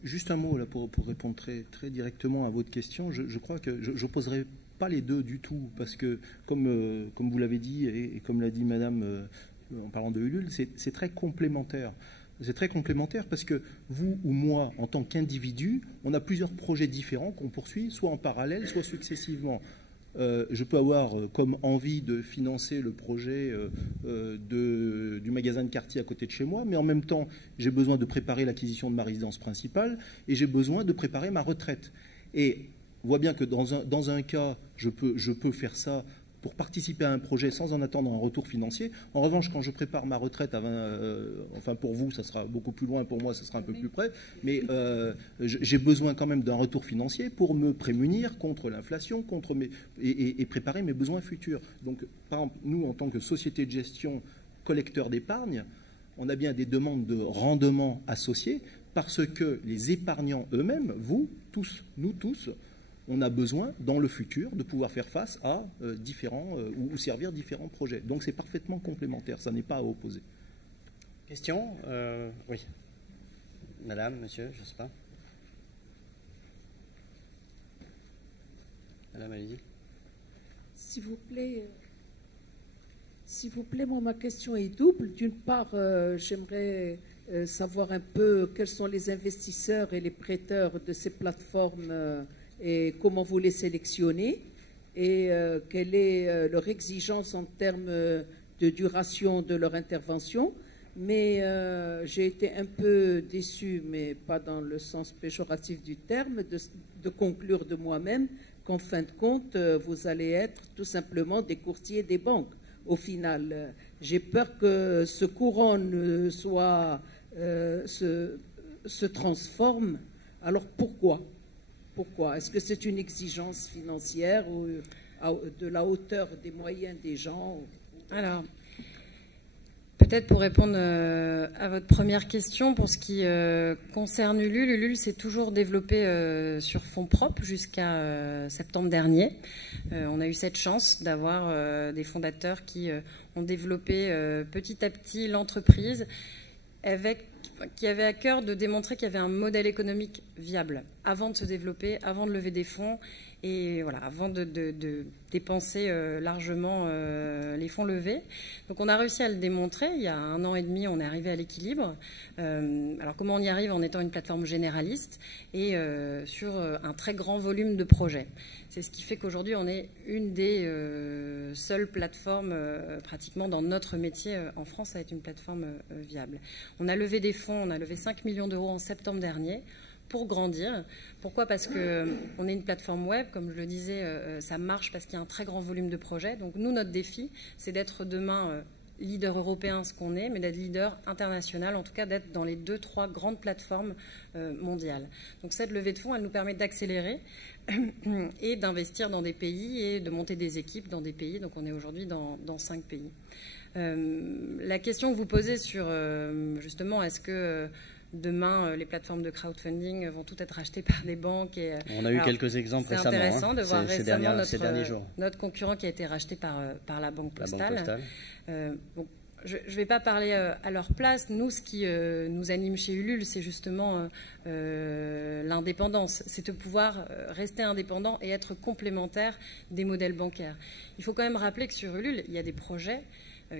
Juste un mot là, pour répondre très, très directement à votre question. Je crois que je n'opposerai pas les deux du tout, parce que comme vous l'avez dit et comme l'a dit Madame en parlant de Ulule, c'est très complémentaire. C'est très complémentaire parce que vous ou moi, en tant qu'individu, on a plusieurs projets différents qu'on poursuit, soit en parallèle, soit successivement. Je peux avoir comme envie de financer le projet du magasin de quartier à côté de chez moi, mais en même temps, j'ai besoin de préparer l'acquisition de ma résidence principale et j'ai besoin de préparer ma retraite. Et on voit bien que dans un cas, je peux faire ça pour participer à un projet sans en attendre un retour financier. En revanche, quand je prépare ma retraite, enfin pour vous, ça sera beaucoup plus loin, pour moi, ça sera un peu plus près, mais j'ai besoin quand même d'un retour financier pour me prémunir contre l'inflation, et préparer mes besoins futurs. Donc, par exemple, nous, en tant que société de gestion, collecteur d'épargne, on a bien des demandes de rendement associées parce que les épargnants eux-mêmes, vous, tous, nous tous, on a besoin, dans le futur, de pouvoir faire face à différents ou servir différents projets. Donc c'est parfaitement complémentaire, ça n'est pas à opposer. Question oui. Madame, monsieur, je ne sais pas. Madame, allez-y. S'il vous plaît, moi, ma question est double. D'une part, j'aimerais savoir un peu quels sont les investisseurs et les prêteurs de ces plateformes et comment vous les sélectionnez et quelle est leur exigence en termes de duration de leur intervention. Mais j'ai été un peu déçue, mais pas dans le sens péjoratif du terme, de conclure de moi-même qu'en fin de compte, vous allez être tout simplement des courtiers des banques. Au final, j'ai peur que ce courant ne se transforme. Alors pourquoi ? Pourquoi? Est-ce que c'est une exigence financière ou de la hauteur des moyens des gens? Alors, peut-être pour répondre à votre première question, pour ce qui concerne Ulule, Ulule s'est toujours développé sur fonds propres jusqu'à septembre dernier. On a eu cette chance d'avoir des fondateurs qui ont développé petit à petit l'entreprise qui avait à cœur de démontrer qu'il y avait un modèle économique viable avant de se développer, avant de lever des fonds et voilà, avant de dépenser largement les fonds levés. Donc on a réussi à le démontrer. Il y a 1 an et demi, on est arrivé à l'équilibre. Alors comment on y arrive? En étant une plateforme généraliste et sur un très grand volume de projets. C'est ce qui fait qu'aujourd'hui, on est une des seules plateformes pratiquement dans notre métier en France à être une plateforme viable. On a levé des fonds, on a levé 5 millions d'euros en septembre dernier pour grandir. Pourquoi? Parce qu'on est une plateforme web, comme je le disais, ça marche parce qu'il y a un très grand volume de projets. Donc nous, notre défi, c'est d'être demain leader européen, ce qu'on est, mais d'être leader international, en tout cas d'être dans les 2-3 grandes plateformes mondiales. Donc cette levée de fonds, elle nous permet d'accélérer et d'investir dans des pays et de monter des équipes dans des pays. Donc on est aujourd'hui dans 5 pays. La question que vous posez sur, justement, est-ce que demain, les plateformes de crowdfunding vont toutes être rachetées par des banques On a eu quelques exemples récemment. C'est intéressant de voir récemment ces derniers jours. Notre concurrent qui a été racheté par la Banque Postale. Bon, je ne vais pas parler à leur place. Nous, ce qui nous anime chez Ulule, c'est justement l'indépendance. C'est de pouvoir rester indépendant et être complémentaire des modèles bancaires. Il faut quand même rappeler que sur Ulule, il y a des projets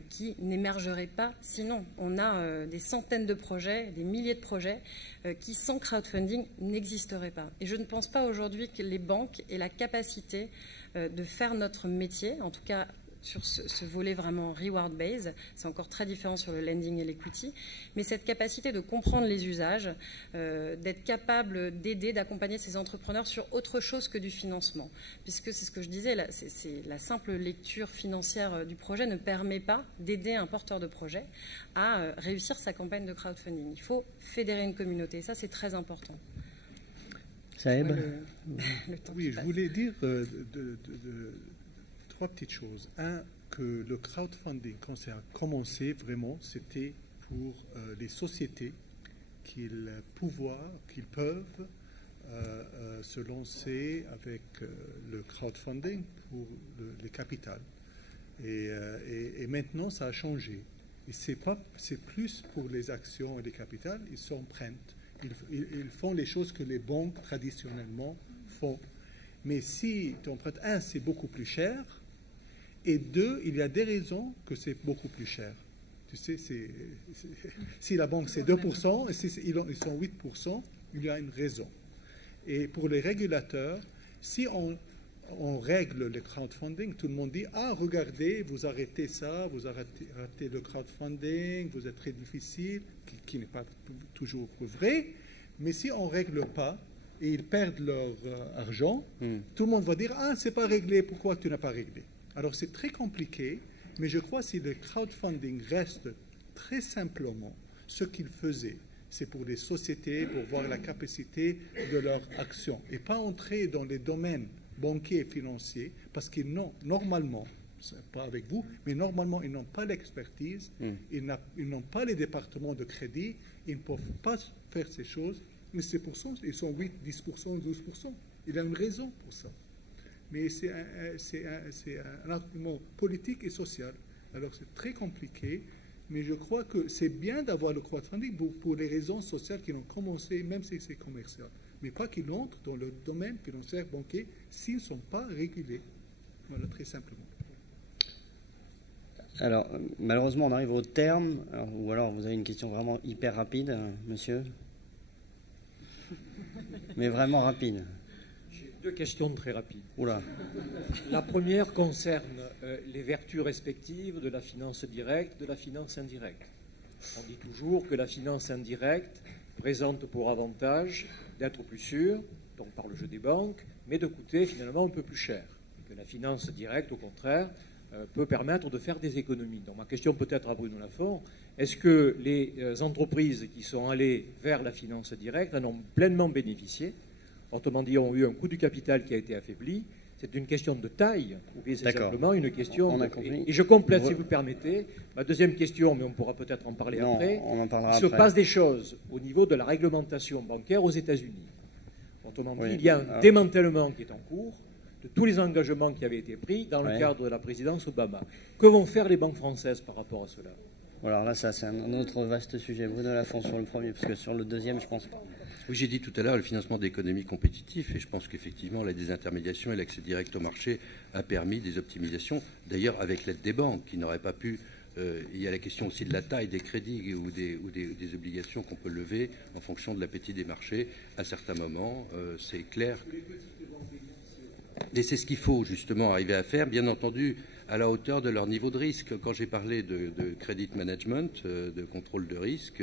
qui n'émergeraient pas sinon. On a des centaines de projets, des milliers de projets qui, sans crowdfunding, n'existeraient pas. Et je ne pense pas aujourd'hui que les banques aient la capacité de faire notre métier, en tout cas sur ce volet vraiment reward-based. C'est encore très différent sur le lending et l'equity. Mais cette capacité de comprendre les usages, d'être capable d'aider, d'accompagner ces entrepreneurs sur autre chose que du financement. Puisque c'est ce que je disais, la simple lecture financière du projet ne permet pas d'aider un porteur de projet à réussir sa campagne de crowdfunding. Il faut fédérer une communauté. Et ça, c'est très important. Saeb ? Oui, je voulais dire trois petites choses. Un, que le crowdfunding, quand ça a commencé, vraiment, c'était pour les sociétés qu'ils peuvent se lancer avec le crowdfunding pour les capitales. Et maintenant, ça a changé. Et c'est plus pour les actions et les capitales, ils s'empruntent. Ils font les choses que les banques traditionnellement font. Mais si tu empruntes, un, c'est beaucoup plus cher. Et deux, il y a des raisons que c'est beaucoup plus cher. Tu sais, si la banque c'est 2% et si ils sont 8%, il y a une raison. Et pour les régulateurs, si on règle le crowdfunding, tout le monde dit « Ah, regardez, vous arrêtez ça, vous arrêtez le crowdfunding, vous êtes très difficile », qui n'est pas toujours vrai. Mais si on ne règle pas et ils perdent leur argent, tout le monde va dire « Ah, c'est pas réglé, pourquoi tu n'as pas réglé ?» Alors, c'est très compliqué, mais je crois que si le crowdfunding reste très simplement ce qu'il faisait, c'est pour les sociétés, pour voir la capacité de leur action, et pas entrer dans les domaines banquiers et financiers, parce qu'ils n'ont normalement, pas avec vous, mais normalement, ils n'ont pas l'expertise, ils n'ont pas les départements de crédit, ils ne peuvent pas faire ces choses, mais c'est pour ça, ils sont 8, 10%, 12%. Il y a une raison pour ça. Mais c'est un argument politique et social. Alors c'est très compliqué, mais je crois que c'est bien d'avoir le crowdfunding pour les raisons sociales qui ont commencé, même si c'est commercial. Mais pas qu'ils entrent dans le domaine financier banquier s'ils ne sont pas régulés. Voilà, très simplement. Alors, malheureusement, on arrive au terme. Ou alors, vous avez une question vraiment hyper rapide, monsieur ? Mais vraiment rapide. Deux questions très rapides. Oula. La première concerne les vertus respectives de la finance directe, de la finance indirecte. On dit toujours que la finance indirecte présente pour avantage d'être plus sûre, donc par le jeu des banques, mais de coûter finalement un peu plus cher. Et que la finance directe, au contraire, peut permettre de faire des économies. Donc ma question peut-être à Bruno Lafont, est-ce que les entreprises qui sont allées vers la finance directe en ont pleinement bénéficié ? Autrement dit, ont eu un coût du capital qui a été affaibli. C'est une question de taille, ou bien c'est simplement une question... On a compris. Et je complète, si vous permettez, ma deuxième question, mais on pourra peut-être en parler après. On en parlera après. Il se passe des choses au niveau de la réglementation bancaire aux États-Unis. Autrement dit, il y a un démantèlement qui est en cours de tous les engagements qui avaient été pris dans le cadre de la présidence Obama. Que vont faire les banques françaises par rapport à cela ? Alors là, ça, c'est un autre vaste sujet. Bruno Lafont sur le premier, parce que sur le deuxième, je pense... Oui, j'ai dit tout à l'heure le financement d'économies compétitives, et je pense qu'effectivement la désintermédiation et l'accès direct au marché a permis des optimisations, d'ailleurs avec l'aide des banques qui n'auraient pas pu... il y a la question aussi de la taille des crédits ou des obligations qu'on peut lever en fonction de l'appétit des marchés à certains moments, c'est clair. Et c'est ce qu'il faut justement arriver à faire, bien entendu, à la hauteur de leur niveau de risque. Quand j'ai parlé de credit management, de contrôle de risque,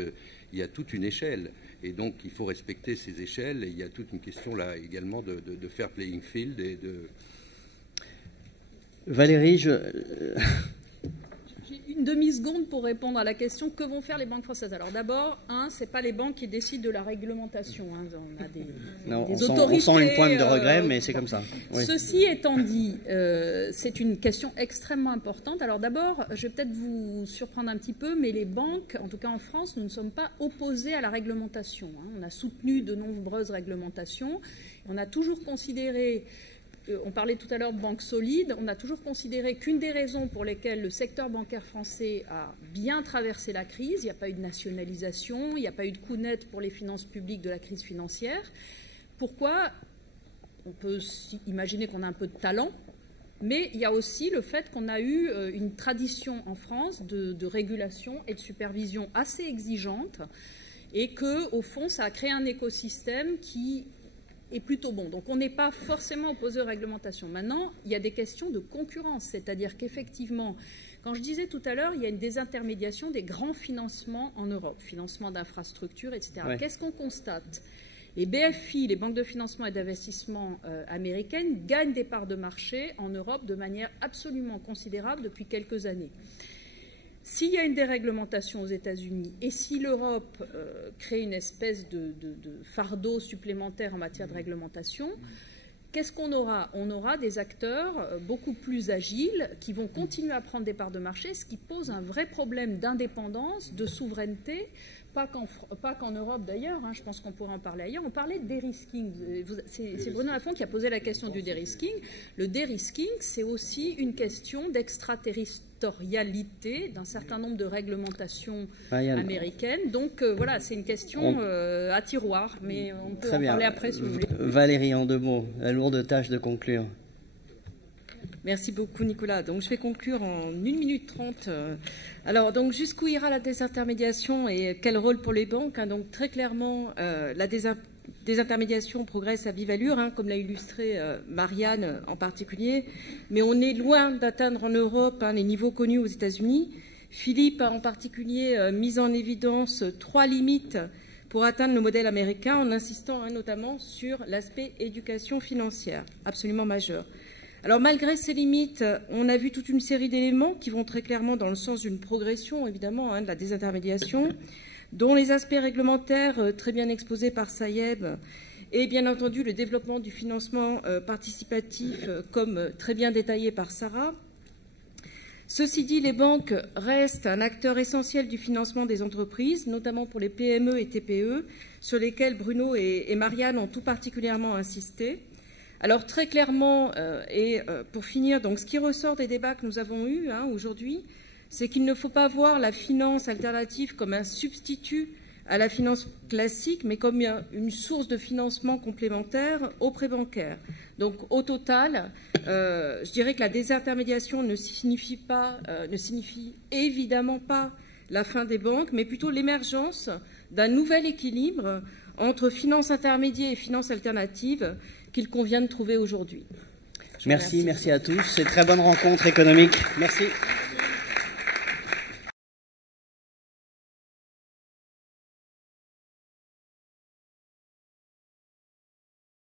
il y a toute une échelle. Et donc, il faut respecter ces échelles. Et il y a toute une question là également de fair playing field et de... Valérie, J'ai une demi-seconde pour répondre à la question que vont faire les banques françaises. Alors d'abord, ce n'est pas les banques qui décident de la réglementation. On a des autorités. On sent une pointe de regret, mais c'est comme ça. Oui. Ceci étant dit, c'est une question extrêmement importante. Alors d'abord, je vais peut-être vous surprendre un petit peu, mais les banques, en tout cas en France, nous ne sommes pas opposés à la réglementation. On a soutenu de nombreuses réglementations. On a toujours considéré... On parlait tout à l'heure de banques solides. On a toujours considéré qu'une des raisons pour lesquelles le secteur bancaire français a bien traversé la crise, il n'y a pas eu de nationalisation, il n'y a pas eu de coup net pour les finances publiques de la crise financière. Pourquoi? On peut imaginer qu'on a un peu de talent, mais il y a aussi le fait qu'on a eu une tradition en France de régulation et de supervision assez exigeante et qu'au fond, ça a créé un écosystème qui est plutôt bon. Donc on n'est pas forcément opposé aux réglementations. Maintenant, il y a des questions de concurrence, c'est-à-dire qu'effectivement, quand je disais tout à l'heure, il y a une désintermédiation des grands financements en Europe, financement d'infrastructures, etc. Ouais. Qu'est-ce qu'on constate? Les BFI, les banques de financement et d'investissement américaines, gagnent des parts de marché en Europe de manière absolument considérable depuis quelques années. S'il y a une déréglementation aux États-Unis et si l'Europe crée une espèce de fardeau supplémentaire en matière de réglementation, qu'est-ce qu'on aura? On aura des acteurs beaucoup plus agiles qui vont continuer à prendre des parts de marché, ce qui pose un vrai problème d'indépendance, de souveraineté, pas qu'en Europe d'ailleurs, je pense qu'on pourrait en parler ailleurs. On parlait de dérisking. C'est Bruno Lafont qui a posé la question du dérisking. Le dérisking, c'est aussi une question d'extraterritorialité d'un certain nombre de réglementations américaines. Donc voilà, c'est une question à tiroir, mais on peut en parler après si vous voulez. Valérie, en 2 mots, la lourde tâche de conclure. Merci beaucoup, Nicolas. Donc, je vais conclure en 1 minute 30. Alors, donc, jusqu'où ira la désintermédiation et quel rôle pour les banques? Donc, très clairement, la désintermédiation progresse à vive allure, comme l'a illustré Marianne en particulier. Mais on est loin d'atteindre en Europe les niveaux connus aux États-Unis. Philippe a en particulier mis en évidence 3 limites pour atteindre le modèle américain en insistant notamment sur l'aspect éducation financière, absolument majeur. Alors malgré ces limites, on a vu toute une série d'éléments qui vont très clairement dans le sens d'une progression, évidemment, de la désintermédiation, dont les aspects réglementaires très bien exposés par Sayeb et bien entendu le développement du financement participatif comme très bien détaillé par Sarah. Ceci dit, les banques restent un acteur essentiel du financement des entreprises, notamment pour les PME et TPE, sur lesquels Bruno et Marianne ont tout particulièrement insisté. Alors très clairement, pour finir, donc, ce qui ressort des débats que nous avons eus aujourd'hui, c'est qu'il ne faut pas voir la finance alternative comme un substitut à la finance classique, mais comme une source de financement complémentaire au prêt bancaire. Donc au total, je dirais que la désintermédiation ne signifie évidemment pas la fin des banques, mais plutôt l'émergence d'un nouvel équilibre entre finance intermédiaire et finance alternative qu'il convient de trouver aujourd'hui. Merci à tous. C'est une très bonne rencontre économique. Merci.